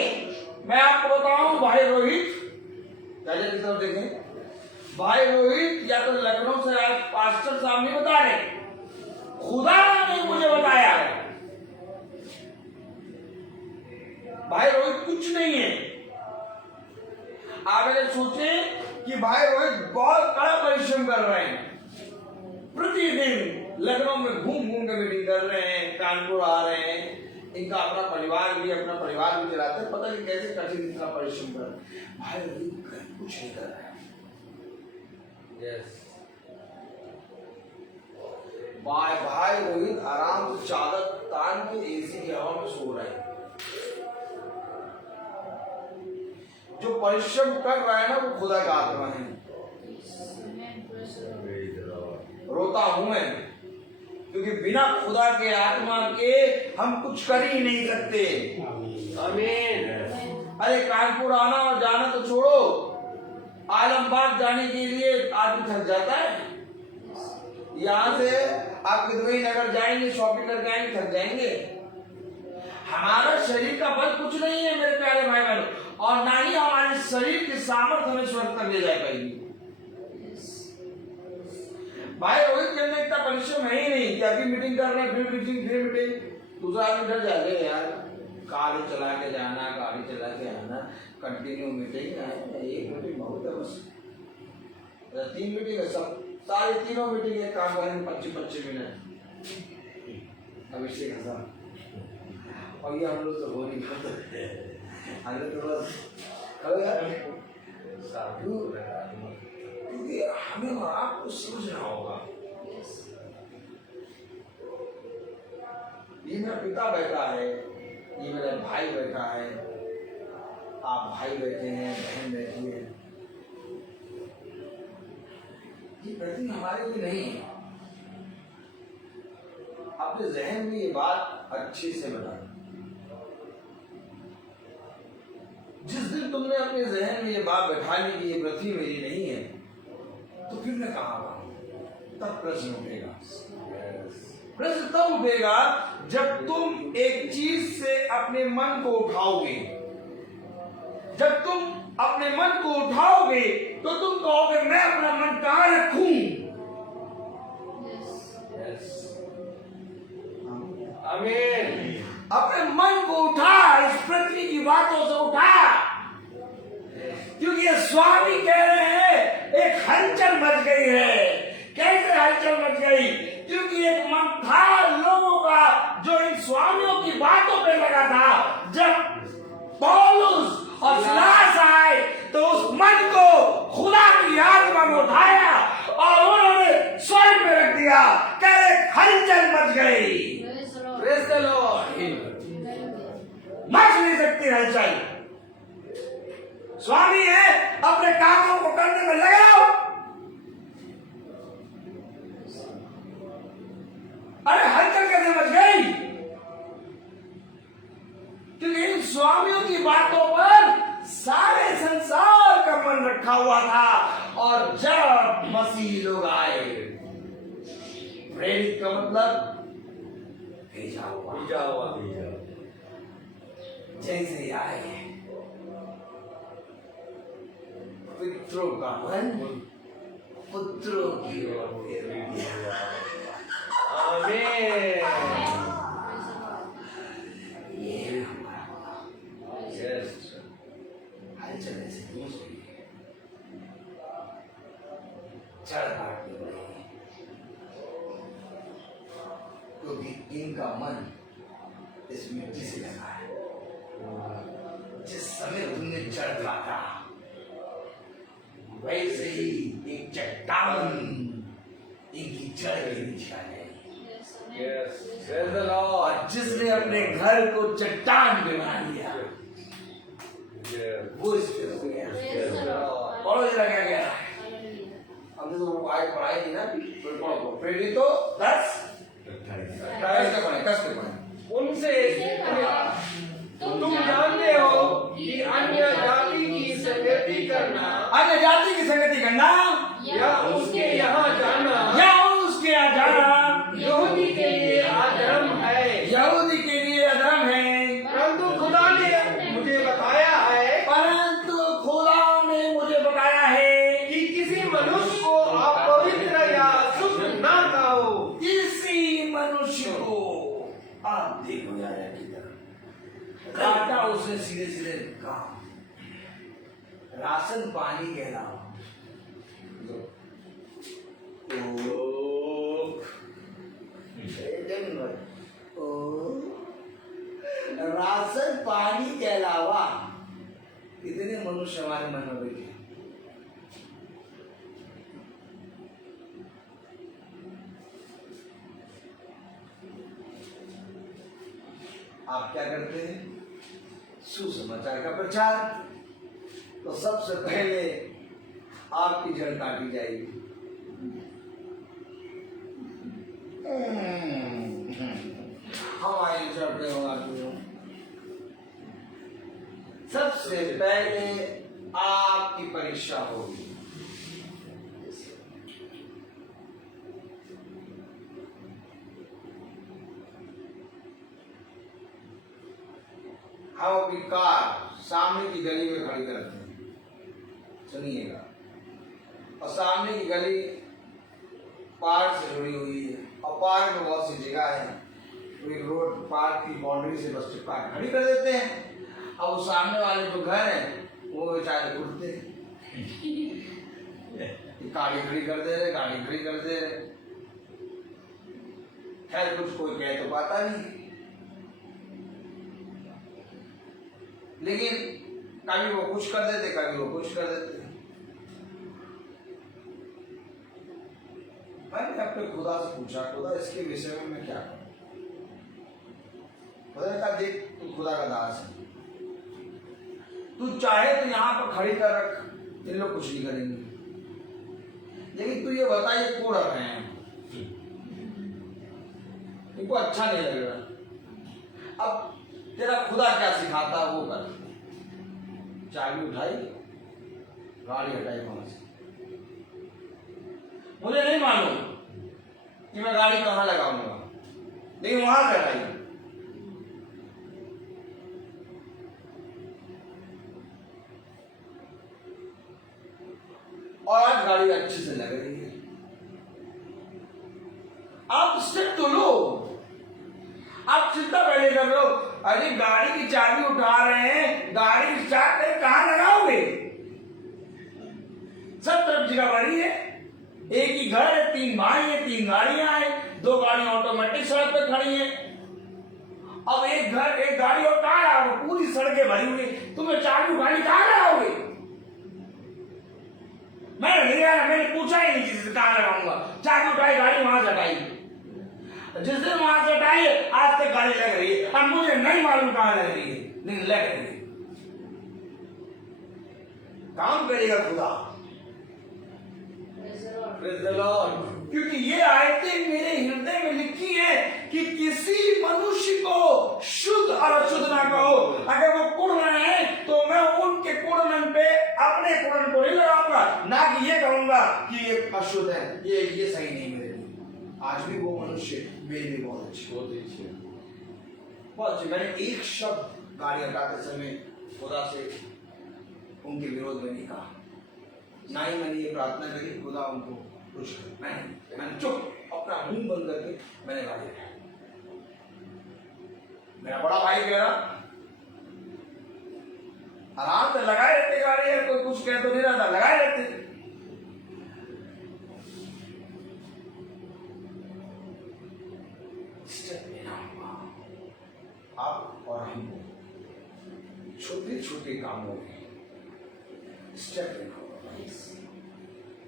मैं आपको बताऊं भाई रोहित, पहले की तरफ देखें। भाई रोहित या तो लखनऊ से आज पास्टर साहब नहीं बता रहे, खुदा ने मुझे बताया है। भाई रोहित कुछ नहीं है। आप अगर सोचे कि भाई रोहित बहुत कड़ा परिश्रम कर रहे हैं, प्रतिदिन लखनऊ में घूम घूम के मीटिंग कर रहे हैं, कानपुर आ रहे हैं, इनका अपना परिवार भी चलाते हैं, पता नहीं कैसे कठिन इतना परिश्रम कर रहे हैं। भाई रोहित कुछ नहीं कर रहा है। भाई रोहित आराम से चादर तान के एसी की हवा में सो रहे हैं। जो परिश्रम कर रहा है ना, वो खुदा का आत्मा है। रोता हूं मैं, क्योंकि बिना खुदा के आत्मा के हम कुछ कर ही नहीं सकते। आमीन। अरे कानपुर आना और जाना तो छोड़ो, आलमबाग जाने के लिए आदमी थक जाता है। यहाँ से आप किदवई नगर जाएंगे, शॉपिंग करके आएंगे, थक जाएंगे। हमारा शरीर का बल कुछ नहीं है मेरे प्यारे भाई बहनों, और ना ही हमारे शरीर की सामर्थ्य हमें स्वर्ग तक ले जा पाएगी। भाई रोहित के अंदर इतना परिश्रम है ही नहीं कि अभी मीटिंग कर रहे हैं, फिर मीटिंग, दूसरा आदमी डर जाएगा यार, कार चला के जाना, गाड़ी चला के आना, कंटिन्यू मीटिंग, एक मीटिंग बहुत है बस, 3 मीटिंग है, सब सारे तीनों मीटिंग है, काम करेंगे 25-25 मिनट। अभिषेक हसन और ये हम लोग तो हो नहीं पाते, हम लोग तो बस क्योंकि हमें और आपको समझना होगा। ये मेरा पिता बैठा है, ये मेरा भाई बैठा है, आप भाई बैठे हैं, बहन बैठी है। ये पृथ्वी हमारे लिए नहीं है। अपने जहन में ये बात अच्छे से बना। जिस दिन तुमने अपने जहन में ये बात बैठा ली कि ये पृथ्वी मेरी नहीं है, तो फिर मैं कहाँ आऊँ? तब प्रश्न उठेगा। प्रश्न तब उठेगा जब तुम एक चीज से अपने मन को उठाओगे। जब तुम अपने मन को उठाओगे तो तुम कहोगे मैं अपना मन कहाँ रखूं? आमीन। अपने मन को उठा, इस पृथ्वी की बातों से उठा, क्योंकि ये स्वामी कह रहे हैं एक हलचल मच गई है। कैसे हलचल मच गई? क्योंकि एक मन था लोगों का जो इन स्वामियों की बातों पे लगा था। जब पौलुस और सिलास आए तो उस मन को खुदा की आत्मा में उठाया और उन्होंने स्वर्ग में रख दिया। कह एक हलचल मच गई। Praise the Lord. मच नहीं सकती हलचल। स्वामी है, अपने कामों को करने में लगाओ। अरे हलचल कैसे मच गई? क्योंकि इन स्वामियों की बातों पर सारे संसार का मन रखा हुआ था। और जब मसीह लोग आए, प्रेरित का मतलब भेजा हुआ। जैसे आए, पितरों का मन पुत्रों की ओर फेर दिया। आमीन। ये हमारा यस। हलचल ऐसे गूंज रही है, चढ़ काट रही है, क्योंकि इनका मन इस मिट्टी से लगा है। जिस समय तुमने चढ़ काटा, वैसे ही एक चट्टान इनकी जड़ के नीचे आ जाएगी। यस। Praise the Lord. और जिसने अपने घर को चट्टान पे बना लिया, वो इस पे हो गया। पढ़ो जरा क्या गया। हमने तो वो आयत पढ़ाई थी ना, पढ़ो। प्रेरित तो 10 कस के पढ़े। उनसे तुम जानते हो कि अन्य जाति की संगति करना अन्य जाति की संगति करना या उसके यहाँ जाना यहूदी के लिए अधर्म है। यहूदी के लिए अधर्म है। परंतु खुदा ने मुझे बताया है कि किसी मनुष्य को आप पवित्र या शुद्ध ना कहो। किसी मनुष्य को आप देखो जाया किधर काटा उसने सीधे सीधे कहा, राशन पानी के अलावा राशन पानी के अलावा कितने मनुष्य हमारे मन में बैठे। आप क्या करते हैं? सुसमाचार का प्रचार। तो सबसे पहले आपकी जड़ काटी जाएगी। हमारी जड़ होगा। सबसे पहले आपकी परीक्षा होगी। हम अपनी कार सामने की गली में खड़ी करते हैं, सुनिएगा, और सामने की गली पार्क से जुड़ी हुई है और पार्क में बहुत सी जगह है, तो एक रोड पार्क की बाउंड्री से बस पार्क खड़ी कर देते हैं। अब वो सामने वाले जो घर हैं वो बेचारे उठते हैं, गाड़ी खड़ी कर दे रहे। खैर कुछ कोई कह तो पाता नहीं, लेकिन कभी वो कुछ कर देते, कभी वो कुछ कर देते। मैंने अपने खुदा से पूछा, खुदा इसके विषय में मैं क्या करूं? खुदा ने कहा, देख तू खुदा का दास है, तू चाहे तो यहाँ पर खड़ी कर रख, तेरे लोग कुछ नहीं करेंगे, लेकिन तू ये बता ये कौन रहे हैं, इनको अच्छा नहीं लग रहा। अब तेरा खुदा क्या सिखाता वो कर। चाबी उठाई, गाड़ी हटाई वहां से। मुझे नहीं मालूम कि मैं गाड़ी कहाँ लगाऊंगा, लेकिन वहां से हटाई। और आज गाड़ी अच्छे से लग रही है। आप स्टेप तो लो, आप चाबी उठा रहे हैं, गाड़ी स्टार्ट कर कहाँ लगाओगे? सब तरफ जगह बड़ी है, एक ही घर है, 3 भाई है, 3 गाड़ियां हैं, 2 गाड़ियां ऑटोमेटिक सड़क पे खड़ी हैं। अब एक घर एक गाड़ी और कहाँ लगाओगे? पूरी सड़कें भरी हुई, तुम्हें चाबी उठानी कहाँ लगाओगे? मैंने पूछा ही नहीं किसी से कहाँ लगाऊंगा। चाबी उठाई, गाड़ी वहां से हटाई, जिस दिन वहां से हटाई आज तक गाड़ी लग रही है। अब मुझे नहीं मालूम कहाँ लग रही है, लेकिन लग रही है। काम करेगा खुदा। Praise the Lord। क्योंकि ये आयतें मेरे हृदय में लिखी है कि किसी मनुष्य को शुद्ध और अशुद्ध ना कहो। अगर वो कुड़ रहे हैं तो मैं उनके कुड़न पे अपने कुड़न को नहीं लगाऊंगा, ना कि ये कहूंगा कि ये अशुद्ध है, ये सही नहीं मेरे लिए। आज भी वो मनुष्य मेरे लिए बहुत अच्छे बहुत अच्छे। मैंने एक शब्द गाड़ी हटाते समय खुदा से उनके विरोध में नहीं कहा, ना ही मैंने ये प्रार्थना करी खुदा उनको खुश कर। मैंने चुप अपना मुंह बंद करके मैंने गाड़ी हटाई। मेरा बड़ा भाई कह रहा आराम से लगाए रहते गाड़ी है, कोई कुछ कह तो नहीं रहा था, लगाए रहते। आप और हमको छोटे छोटे कामों में स्टेप लेना होगा।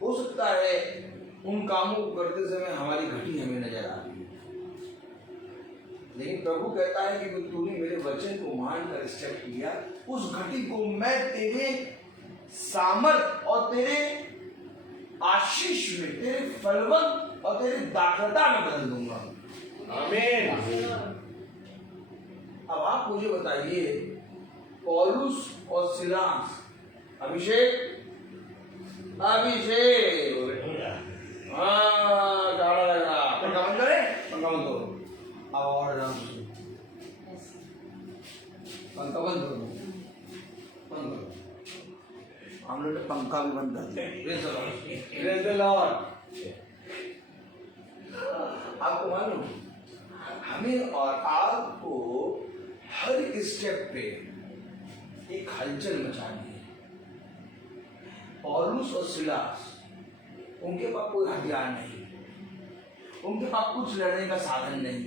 हो सकता है उन कामों को करते समय हमारी घटी हमें नजर आ रही है, लेकिन प्रभु कहता है कि तूने मेरे वचन को मानकर स्टेप किया, उस घटी को मैं तेरे सामर्थ और तेरे आशीष में, तेरे फलवंत और तेरे दाखलता में बदल दूंगा। आमीन। अब आप मुझे बताइए, पौलुस और सिलास, अभिषेक गाड़ा लग रहा, पंखा बंद करें, पंखा बंद करो। अब और पंखा बंद करो, बंद करो। हम लोग ने पंखा भी बंद कर दिया। आपको मालूम, हमें और आपको हर एक स्टेप पे एक हलचल मचानी है। पौलुस और सिलास, उनके पास कोई हथियार नहीं, उनके पास कुछ लड़ने का साधन नहीं,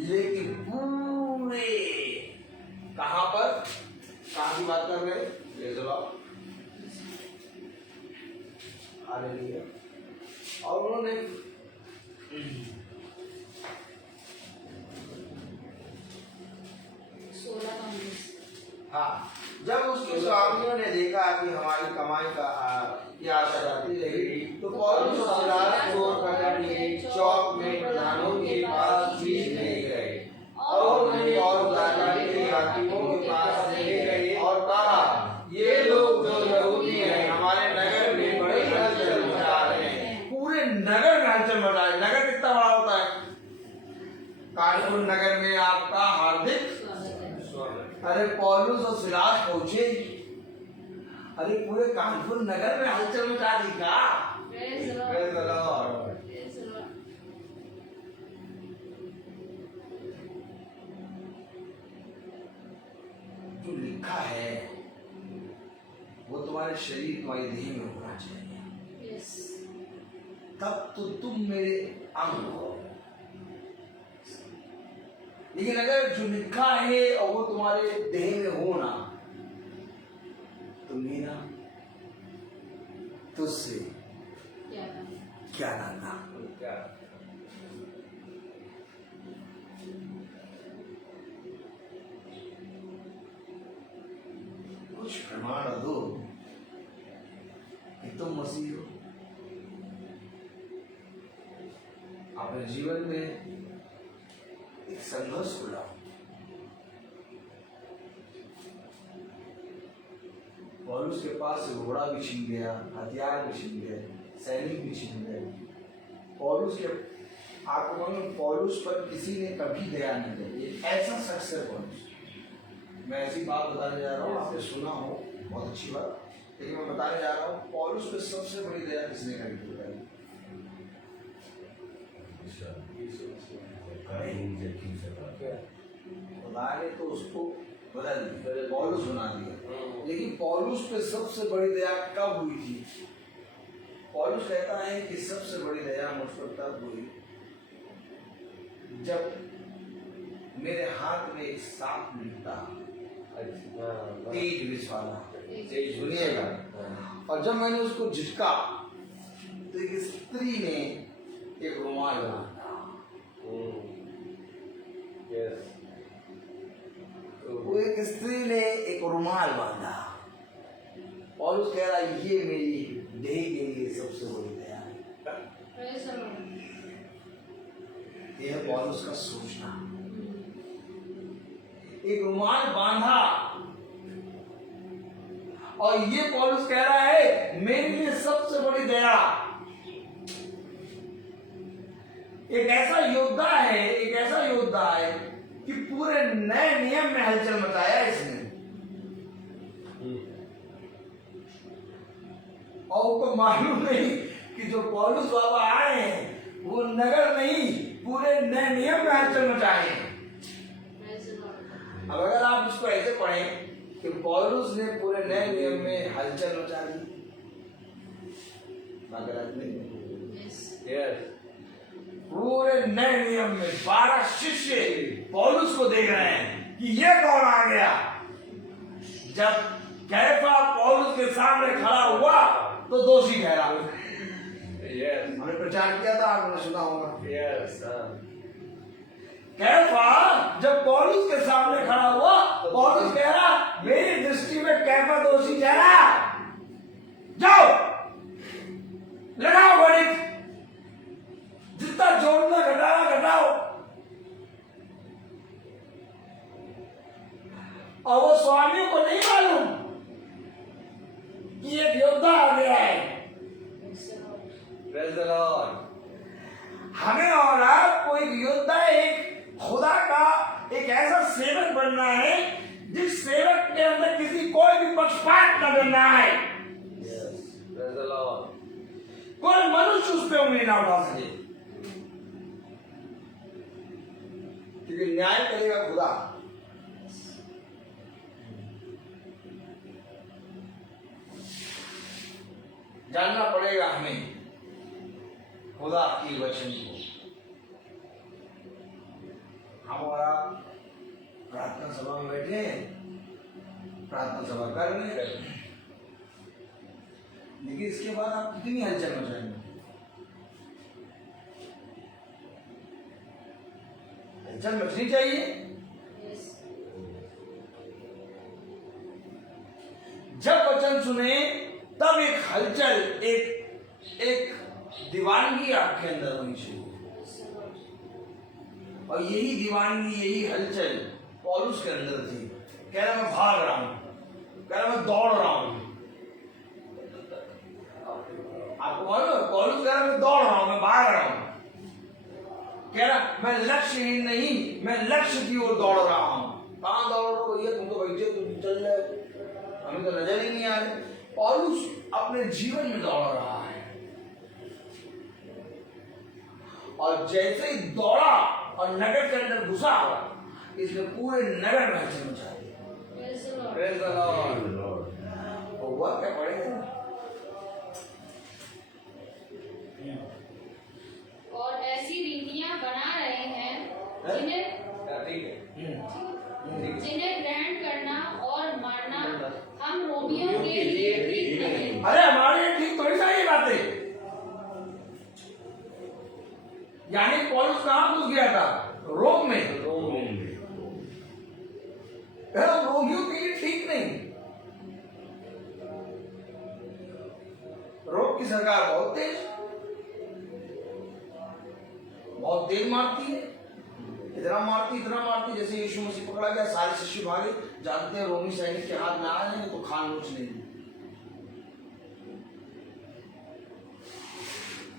लेकिन पूरे कहां की बात कर रहे हैं? हालेलुया। और उन्होंने हाँ, जब उसके स्वामियों ने देखा कि हमारी कमाई का की आशा जाती रही, तो पौलुस और सिलास को पकड़ के चौक में प्रधानों के पास भेज ले गए और उन्हें और जानकारी के हाकिमों के पास ले गए और कहा, ये लोग जो यहूदी हैं हमारे नगर में बड़ी हलचल मचा रहे हैं। पूरे नगर में हलचल मचा रहे। नगर कितना बड़ा होता है? कानपुर नगर में आपका हार्दिक। अरे पौलुस और सिलास पहुंचे, अरे पूरे कानपुर नगर में हलचल मचा दी का। जो लिखा है वो तुम्हारे शरीर, तुम्हारी देह में होना चाहिए, तब तो तुम मेरे अंग हो। लेकिन अगर जो लिखा है और वो तुम्हारे देह में हो ना, तो मेरा तुझसे क्या नाता? कुछ प्रमाण दो कि तुम मसीह हो। अपने जीवन में एक संघर्ष को लाओ। पौलुस के पास घोड़ा भी छीन गया, हथियार भी छीन गए, सैनिक भी छीन गए। पौलुस के आक्रमण में पौलुस पर किसी ने कभी दया नहीं की। ऐसा शख्स है पौलुस। मैं ऐसी बात बताने जा रहा हूँ, आपने सुना हो, बहुत अच्छी बात, लेकिन मैं बताने जा रहा हूँ पौलुस पे सबसे बड़ी दया किसने करी? खुदा ने तो उसको बदल दिया, पौलुस बना दिया। लेकिन पौलुस पे सबसे बड़ी दया कब हुई थी? पौलुस कहता है कि सबसे बड़ी दया मुझ पर तब हुई जब मेरे हाथ में एक सांप निकला, तेज विष वाला, सुनिएगा। और जब मैंने उसको झटका तो एक स्त्री ने एक रुमाल बांधा। वो एक स्त्री ने एक रुमाल बांधा और उस कह रहा ये मेरी देह के लिए सबसे बड़ी दया है। Praise the Lord. यह पौलुस का सोचना, एक रुमाल बांधा और ये पौलुस कह रहा है मेरे लिए सबसे बड़ी दया। एक ऐसा योद्धा है, एक ऐसा योद्धा है कि पूरे नए नियम में हलचल मचाया इसने। और उनको मालूम नहीं कि जो पौलुस बाबा आए हैं वो नगर नहीं पूरे नए नियम में हलचल मचाए हैं। Praise the Lord. अब अगर आप इसको ऐसे पढ़ें कि पौलुस ने पूरे नए नियम में हलचल मचा दी, गलत नहीं। Yes. पूरे नए नियम में 12 शिष्य पौलुस को देख रहे हैं कि ये कौन आ गया। जब कैफा पौलुस के सामने खड़ा हुआ तो दोषी ठहरा। हमने प्रचार किया था, आपने सुना होगा। कैफा जब पौलुस के सामने खड़ा हुआ, पौलुस कह रहा मेरी दृष्टि में कैफा दोषी ठहरा, जाओ लगाओ गणित, जितना जोड़ना घटाना घटाओ। और वो स्वामियों को नहीं मालूम कि एक योद्धा आ गया है। Praise the Lord. हमें और आपको एक योद्धा, एक खुदा का एक ऐसा सेवक बनना है जिस सेवक के अंदर किसी कोई भी पक्षपात न करना है। कोई मनुष्य उस पर उंगली ना उठा सके, क्योंकि न्याय करेगा खुदा। जानना पड़ेगा हमें खुदा की वचन को। हम और आप प्रार्थना सभा में बैठे हैं, प्रार्थना सभा कर रहे हैं, लेकिन इसके बाद आप कितनी हलचल मचाएंगे? हलचल मचनी चाहिए। Yes. जब वचन सुने तब एक हलचल, एक दीवानगी आपके अंदर होनी चाहिए। Praise the Lord. और यही दीवानगी, यही हलचल पौलुस के अंदर थी। कह रहा मैं भाग रहा हूं, कह रहा मैं दौड़ रहा हूं। आपको मालूम है पौलुस कह रहा मैं दौड़ रहा हूं, मैं भाग रहा हूं। कह रहा मैं लक्ष्यहीन नहीं, मैं लक्ष्य की ओर दौड़ रहा हूं। कहां दौड़ रहे हो भैया? तुम तो बैठे, तुम चल रहे, हमें तो नजर ही नहीं आ रहे। पौलुस अपने जीवन में दौड़ रहा है और जैसे ही दौड़ा और नगर के अंदर घुसा, इसने पूरे नगर में हलचल मचा दी। Praise the Lord. Praise the Lord. और हुआ क्या पड़ेगा? और ऐसी रीतियां बना रहे हैं जिन्हें ग्रहण करना और मारना हम रोमियों के लिए ठीक नहीं। अरे हमारे लिए ठीक थोड़ी सा ये बातें। यानी पौलुस कहां घुस गया था? रोम में। रोमियों के लिए ठीक नहीं। रोम की सरकार बहुत तेज मारती है, इतना मारती जैसे यीशु मसीह पकड़ा गया, सारे शिष्य भागे। जानते हैं रोमी सैनिक के हाथ में आ जाएंगे तो खान नोच लेंगे।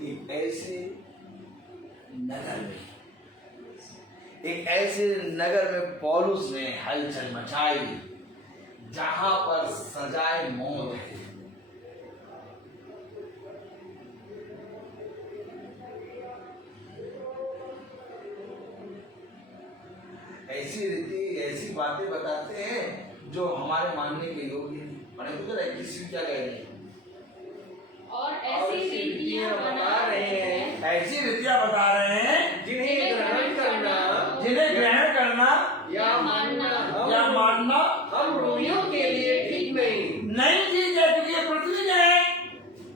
एक ऐसे नगर में पौलुस ने हलचल मचाई जहां पर सजाए मौत है। ऐसी रीति ऐसी बातें बताते हैं जो हमारे मानने के योग्य नहीं। मैंने पूछा किसी क्या कह रहे हैं और ऐसी रीतियां बना रहे हैं, ऐसी रीतियां बता रहे हैं जिन्हें ग्रहण करना या मानना हम रोमियों के लिए ठीक नहीं चीज है, क्योंकि ये पृथ्वी में है।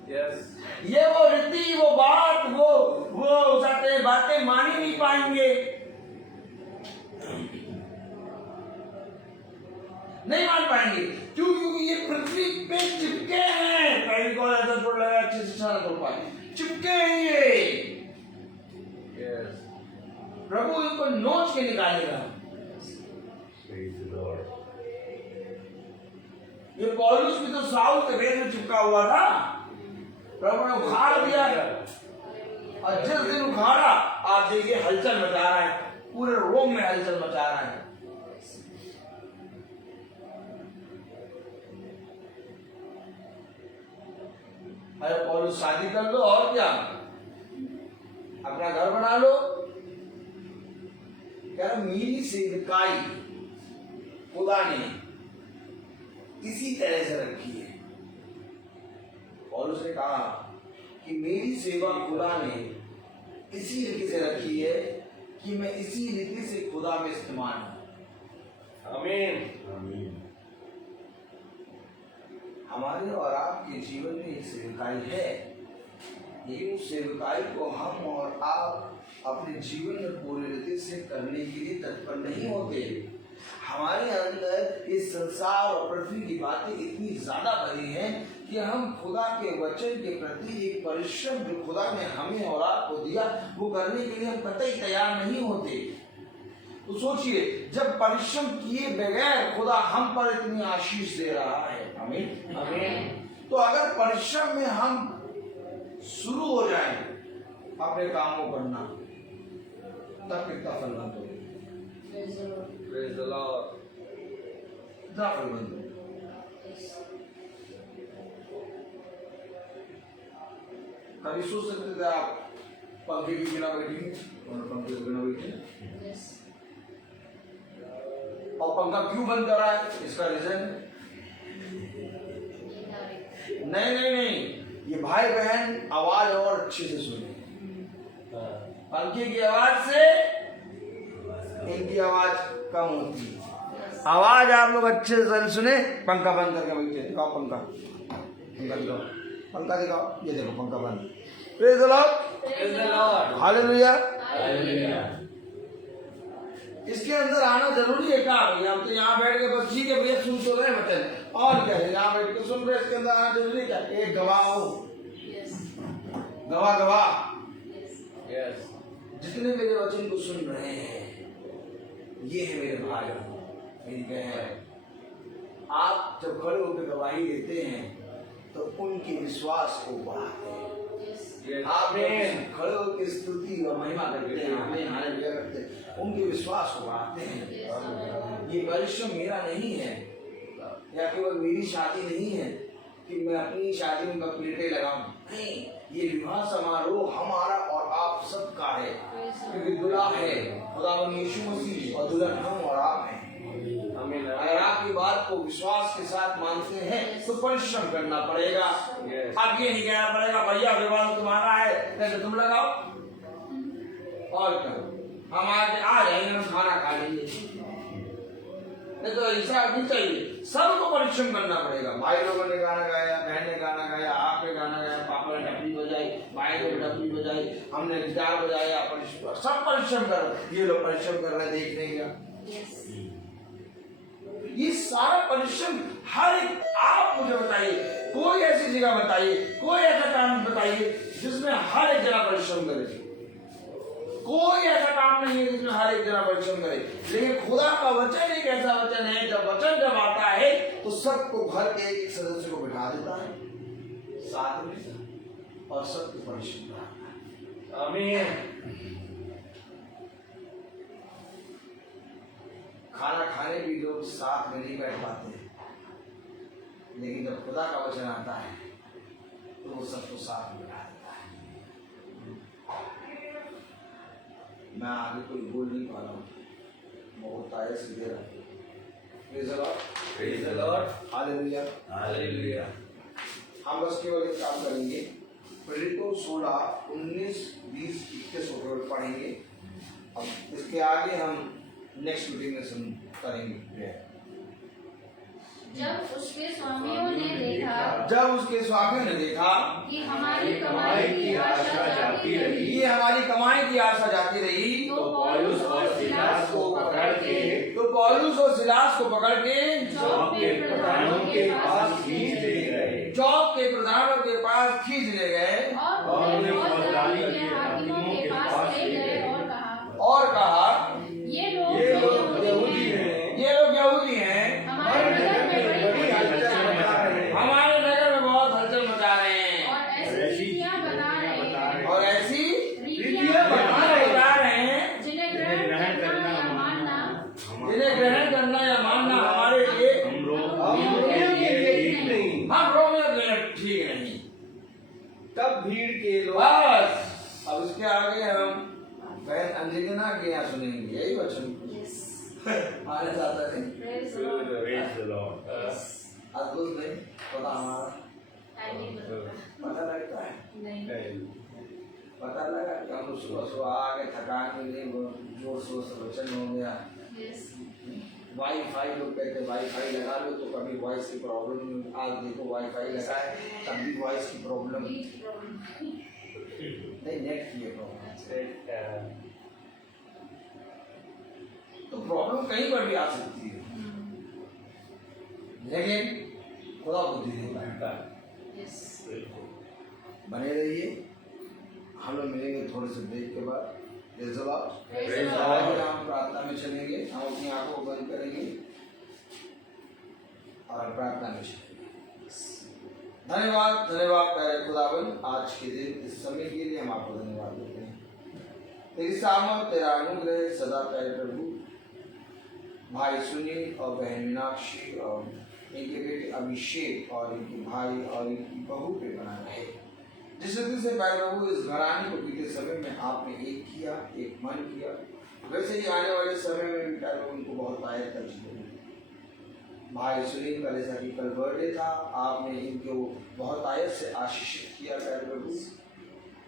यस ये वो रीति वो बात वो जाते बातें मान ही नहीं पाएंगे, नहीं मान पाएंगे। क्यों? क्योंकि ये पृथ्वी पे चिपके हैं। पहली कॉल ऐसा छोड़ लगा अच्छे से सारा तोड़ पाए, चिपके हैं ये। प्रभु इनको नोच के निकालेगा। ये पौलुस भी तो साउल के वेद में चिपका हुआ था, प्रभु ने उखाड़ दिया, और जिस दिन उखाड़ा आप देखिए हलचल मचा रहा है, पूरे रोम में हलचल मचा रहा है। अरे पौलुस शादी कर लो और क्या, अपना घर बना लो। कह रहा मेरी सेवकाई खुदा ने इसी तरह से रखी है। पौलुस ने कहा कि मेरी सेवा खुदा ने इसी रीति से रखी है कि मैं इसी रीति से खुदा में इस्तेमाल हूं। आमीन। हमारे और आपके जीवन में एक सेवकाई है, लेकिन उस सेवकाई को हम और आप अपने जीवन में पूरी रीति से करने के लिए तत्पर नहीं होते। हमारे अंदर इस संसार और पृथ्वी की बातें इतनी ज्यादा भरी हैं कि हम खुदा के वचन के प्रति एक परिश्रम जो खुदा ने हमें और आपको दिया वो करने के लिए हम कतई तैयार नहीं होते। तो सोचिए, जब परिश्रम किए बगैर खुदा हम पर इतनी आशीष दे रहा है। आमीन आमीन। तो अगर परिश्रम में हम शुरू हो जाएं अपने काम को करना, तब कितना फलवंत होगा। Praise the Lord. कितना फलवंत होगा। कभी सोच सकते थे आप पंखे के बिना बैठेंगे और पंखे के बिना बैठे, और पंखा क्यों बंद कर रहा है, इसका रीजन नहीं, ये भाई बहन आवाज और अच्छे से सुने। पंखे की आवाज से इनकी आवाज कम होती है। आवाज आप लोग अच्छे से सुने, पंखा बंद करके बैठे। दिखाओ पंखा दिखाओ, ये देखो पंखा बंद। Praise the Lord, hallelujah. इसके अंदर आना जरूरी है क्या भैया? हम तो यहाँ बैठ के बस ठीक है भैया सुन तो रहे बचन, और क्या है यहाँ बैठ के सुन रहे, इसके अंदर आना जरूरी क्या? एक गवाह हो, गवाह जितने मेरे वचन को सुन रहे हैं, ये है मेरे भाई मेरी बहन। आप जब खड़े होकर गवाही देते हैं तो उनके विश्वास को बढ़ाते हैं। आप खड़े होकर स्तुति और महिमा करते हैं, हालेलुया करते हैं, उनके विश्वास को बढ़ाते हैं। ये परिश्रम मेरा नहीं है, या केवल मेरी शादी नहीं है कि मैं अपनी शादी में प्लेटें लगाऊं, नहीं, ये विवाह समारोह हमारा और आप सबका है, क्योंकि दुल्हा है खुदावंद यीशु मसीह और दुल्हन हम और आप हैं। अगर आप ये बात को विश्वास के साथ मानते हैं तो परिश्रम करना पड़ेगा। अब ये नहीं कहना पड़ेगा भैया विवाह तुम्हारा है तो तुम लगाओ और करो, हम आ जाएंगे, हम खाना खा लेंगे, नहीं तो ऐसा नहीं चाहिए। सबको परिश्रम करना पड़ेगा। भाई लोगों ने गाना गाया, बहन ने गाना गाया, आपने गाना गाया, पापा ने डपली बजाई, भाई ने डपली बजाई, हमने गिटार बजाया, सब परिश्रम करो। ये लोग परिश्रम कर रहे देखने का, ये सारा परिश्रम हर एक, आप मुझे बताइए कोई ऐसी जगह बताइए, कोई ऐसा काम बताइए जिसमें हर एक जना परिश्रम करे। कोई ऐसा काम नहीं है जिसमें हर एक जना परिश्रम करे। लेकिन खुदा का वचन एक ऐसा वचन है, जब वचन जब आता है तो सबको घर के एक सदस्य को बिठा देता है साथ में और सबको परिश्रम कराता है। आमीन। खाना खाने भी लोग साथ में नहीं बैठ पाते, लेकिन जब खुदा का वचन आता है तो वो सबको साथ में बिठा देता है। मैं आगे कोई बोल नहीं पा रहा हूँ, बहुत आयस दे रहा है। Praise the Lord. Praise the Lord. Hallelujah. Hallelujah. हम बस केवल एक काम करेंगे, प्रेरितों 16, 19, 20, 21 होकर पढ़ेंगे। अब इसके आगे हम नेक्स्ट मीटिंग में सुन करेंगे। जब उसके स्वामियों ने देखा जब उसके स्वामियों ने देखा कि हमारी कमाई की आशा जाती रही, ये हमारी कमाई की आशा जाती रही, तो पौलुस और सिलास को पकड़ के तो पौलुस और सिलास को पकड़ के चौक के प्रधानों के पास खींच ले गए। चौक के प्रधानों के पास खींच ले गए और उन्हें फौजदारी के हाकिमों के पास ले गए और कहा, ये लोग यहूदी हैं। ये लोग यहूदी हैं, हमारे नगर में बड़ी हमारे नगर में बहुत हलचल मचा रहे हैं और ऐसी रीतियां बता रहे हैं और ऐसी रीतियां बता रहे हैं जिन्हें ग्रहण करना या मानना जिन्हें ग्रहण करना या मानना हमारे लिए हम लोग हम के लिए ठीक नहीं। हम रोमियो के लिए ठीक नहीं। तब भीड़ के लोग बस अब इसके आगे हम बहन अंजना के यहाँ सुनेंगे यही वचन हमारे साथ है। Praise the Lord. Praise the Lord. अद्भुत नहीं पता हमारा पता लगता है नहीं पता लगा कि हम सुबह सुबह आगे थकान में नहीं जोर शोर से वचन हो गया। Yes. वाईफाई लोग कहते वाईफाई लगा लो तो कभी वॉइस की प्रॉब्लम, आज देखो वाईफाई लगा है तब भी वॉइस की प्रॉब्लम नहीं, नेट की प्रॉब्लम। तो प्रॉब्लम कहीं पर भी आ सकती है, लेकिन खुदा बुद्धि देता है। Yes. बने रहिए, हम लोग मिलेंगे थोड़े से ब्रेक के बाद। Praise the Lord. Praise the Lord. आगे हम प्रार्थना में चलेंगे, हम अपनी आंखों को बंद करेंगे और प्रार्थना में चलेंगे। धन्यवाद धन्यवाद प्यारे खुदावन, आज के दिन इस समय के लिए हम आपको धन्यवाद देते हैं। तेरी सामर्थ, तेरा अनुग्रह सदा प्यारे प्रभु भाई सुनील और बहन मीनाक्षी और इनके बेटे अभिषेक और इनके भाई और इनकी बहू पे बना रहे। जिस रीति से प्यारे प्रभु इस घराने को बीते समय में आपने एक किया, एक मन किया, वैसे ही आने वाले समय में भी प्यारे प्रभु उनको बहुत आयत कर जीवन भाई सुनील का जैसा कि कल बर्थडे था, आपने इनको बहुत आयत से आशीषित किया प्यारे प्रभु।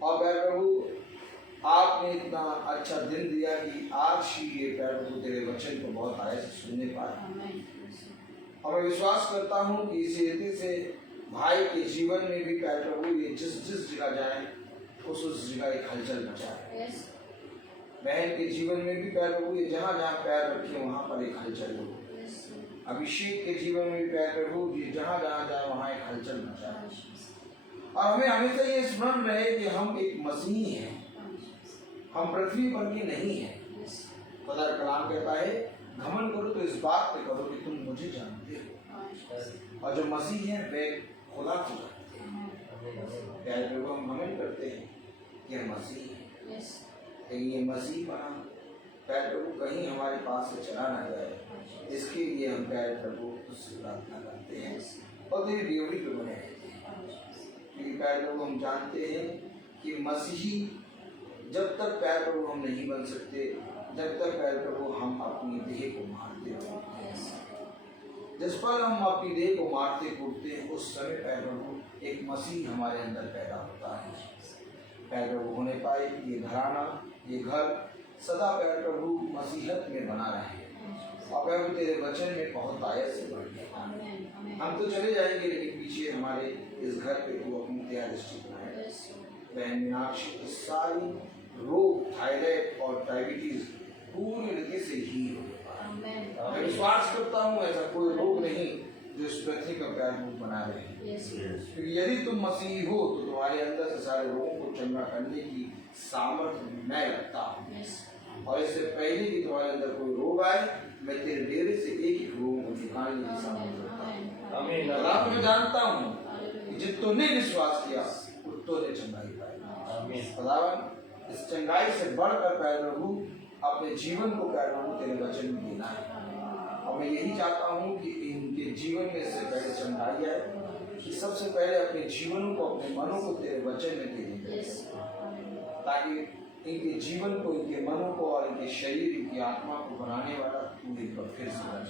और प्यारे प्रभु आपने इतना अच्छा दिन दिया कि आज ही ये प्यारे प्रभु तेरे वचन को बहुत आयत से सुनने पाए। और मैं विश्वास करता हूँ कि इसी रीति से भाई के जीवन में भी प्यारे प्रभु ये जिस जिस जगह जाए उस जगह एक हलचल मचाए। बहन के जीवन में भी प्यारे प्रभु ये जहाँ जहाँ पैर रखे वहाँ पर एक हलचल हो। अभिषेक के जीवन में भी प्यारे प्रभु ये जहाँ जहाँ जाए वहाँ एक हलचल मचाए। और हमें हमेशा ये स्मरण रहे कि हम एक मसीही हैं, हम पृथ्वी पर के नहीं हैं। खुदा का कलाम कहता है घमंड करो तो इस बात पे करो कि तुम मुझे जानते हो, और जो मसीह है वे खुदा को जानते हैं। प्यारे प्रभु हम घमंड करते हैं कि हम मसीह हैं, लेकिन ये मसीह बना प्यारे प्रभु कहीं हमारे पास से चला ना जाए, इसके लिए हम प्यारे प्रभु उससे प्रार्थना करते हैं और तेरी ड्यूटी पे बने रहते हैं। क्योंकि प्यारे प्रभु हम जानते हैं कि मसीही जब तक प्यारे प्रभु हम नहीं बन सकते, जब तक प्यारे प्रभु हम अपनी देह को मारते हैं। जिस पर हम अपनी देह को मारते कूटते हैं उस समय प्यारे प्रभु एक मसीह हमारे अंदर पैदा होता है। प्यारे प्रभु होने पाए ये घराना ये घर सदा प्यारे प्रभु मसीहत में बना रहे और प्यारे प्रभु तेरे वचन में बहुत आयत से बढ़ गए। हम तो चले जाएंगे लेकिन पीछे हमारे इस घर पे तू अपनी दया दृष्टि बनाए। बहन मीनाक्षी की सारी रोग थायराइड और डायबिटीज पूरी रीति से ही हो। मैं विश्वास करता हूँ ऐसा कोई रोग नहीं जो इस पृथ्वी का प्यार रूप बना रहे हैं। क्योंकि यदि तुम मसीही हो तो तुम्हारे अंदर से सारे रोगों को चंगा करने की सामर्थ्य मैं रखता हूँ। और इससे पहले कि तुम्हारे अंदर कोई रोग आए मैं तेरे डेरे से एक रोग को निकालने की सामर्थ्य रखता हूँ। मैं जानता हूँ कि जितनों ने विश्वास किया उतनों ने चंगाई पाई। खुदावन इस चंगाई से बढ़कर प्यारे प्रभु अपने जीवन को प्यारे प्रभु तेरे वचन में देना है। और मैं यही चाहता हूँ कि इनके जीवन में से पहले चंगाई आए कि सबसे पहले अपने जीवन को अपने मनों को तेरे वचन में दे दें, ताकि इनके जीवन को, इनके मनों को और इनके शरीर, इनकी आत्मा को बनाने वाला तू एक बार फिर से बन।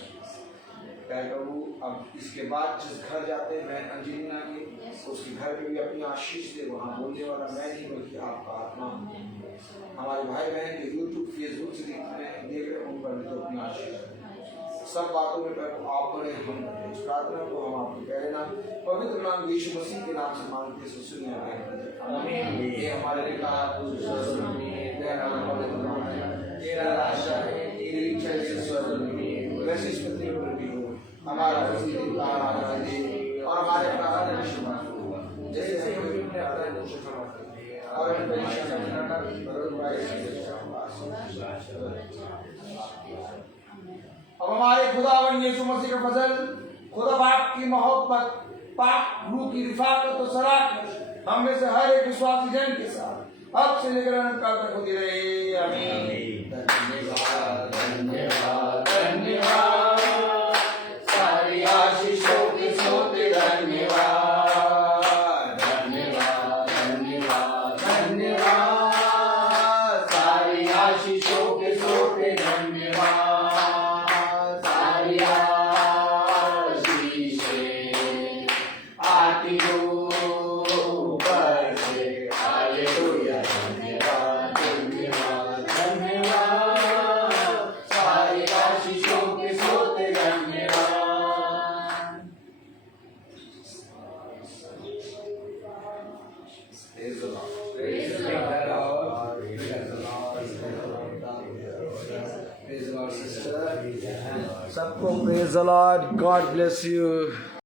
प्रभु अब इसके बाद जिस घर जाते हैं बहन अंजलिना के, उसके घर में भी अपनी आशीष दे। वहाँ बोलने वाला मैं नहीं बल्कि आपका आत्मा। हमारे भाई बहन जो यूट्यूब फेसबुक से देख रहे हैं उन पर भी तो अपनी आशीष दे। सब बातों में प्रभु आप बड़े, हम बड़े। इस प्रार्थना को हम आपके प्यारे नाम पवित्र नाम यीशु मसीह के नाम से मांगते हैं, सुनिए आमीन। ये हमारे पिता तेरा नाम पवित्र नाम है, तेरा राज्य है, तेरी इच्छा जैसे स्वर्ग में वैसे इस पृथ्वी पर भी हो। हमारा प्रतिदिन आहार दे और हमारे अपराध में क्षमा करो जैसे हम भी अपने अपराध को क्षमा करते हैं, और हमें परीक्षा में न डाल परंतु बुराई से बचाओ। अब हमारे खुदावन यीशु मसीह का फजल, खुदा बाप की मोहब्बत, पाक रूह की रिफाकत और सराहत हम में से हर एक विश्वासी जन के साथ अब से लेकर अनंत काल तक होती रहे। आमीन। धन्यवाद धन्यवाद धन्यवाद, सारी आशीषों के सोते धन्यवाद धन्यवाद धन्यवाद धन्यवाद, सारी आशीषों के सोते धन्यवाद। सबको praise the Lord, God bless you.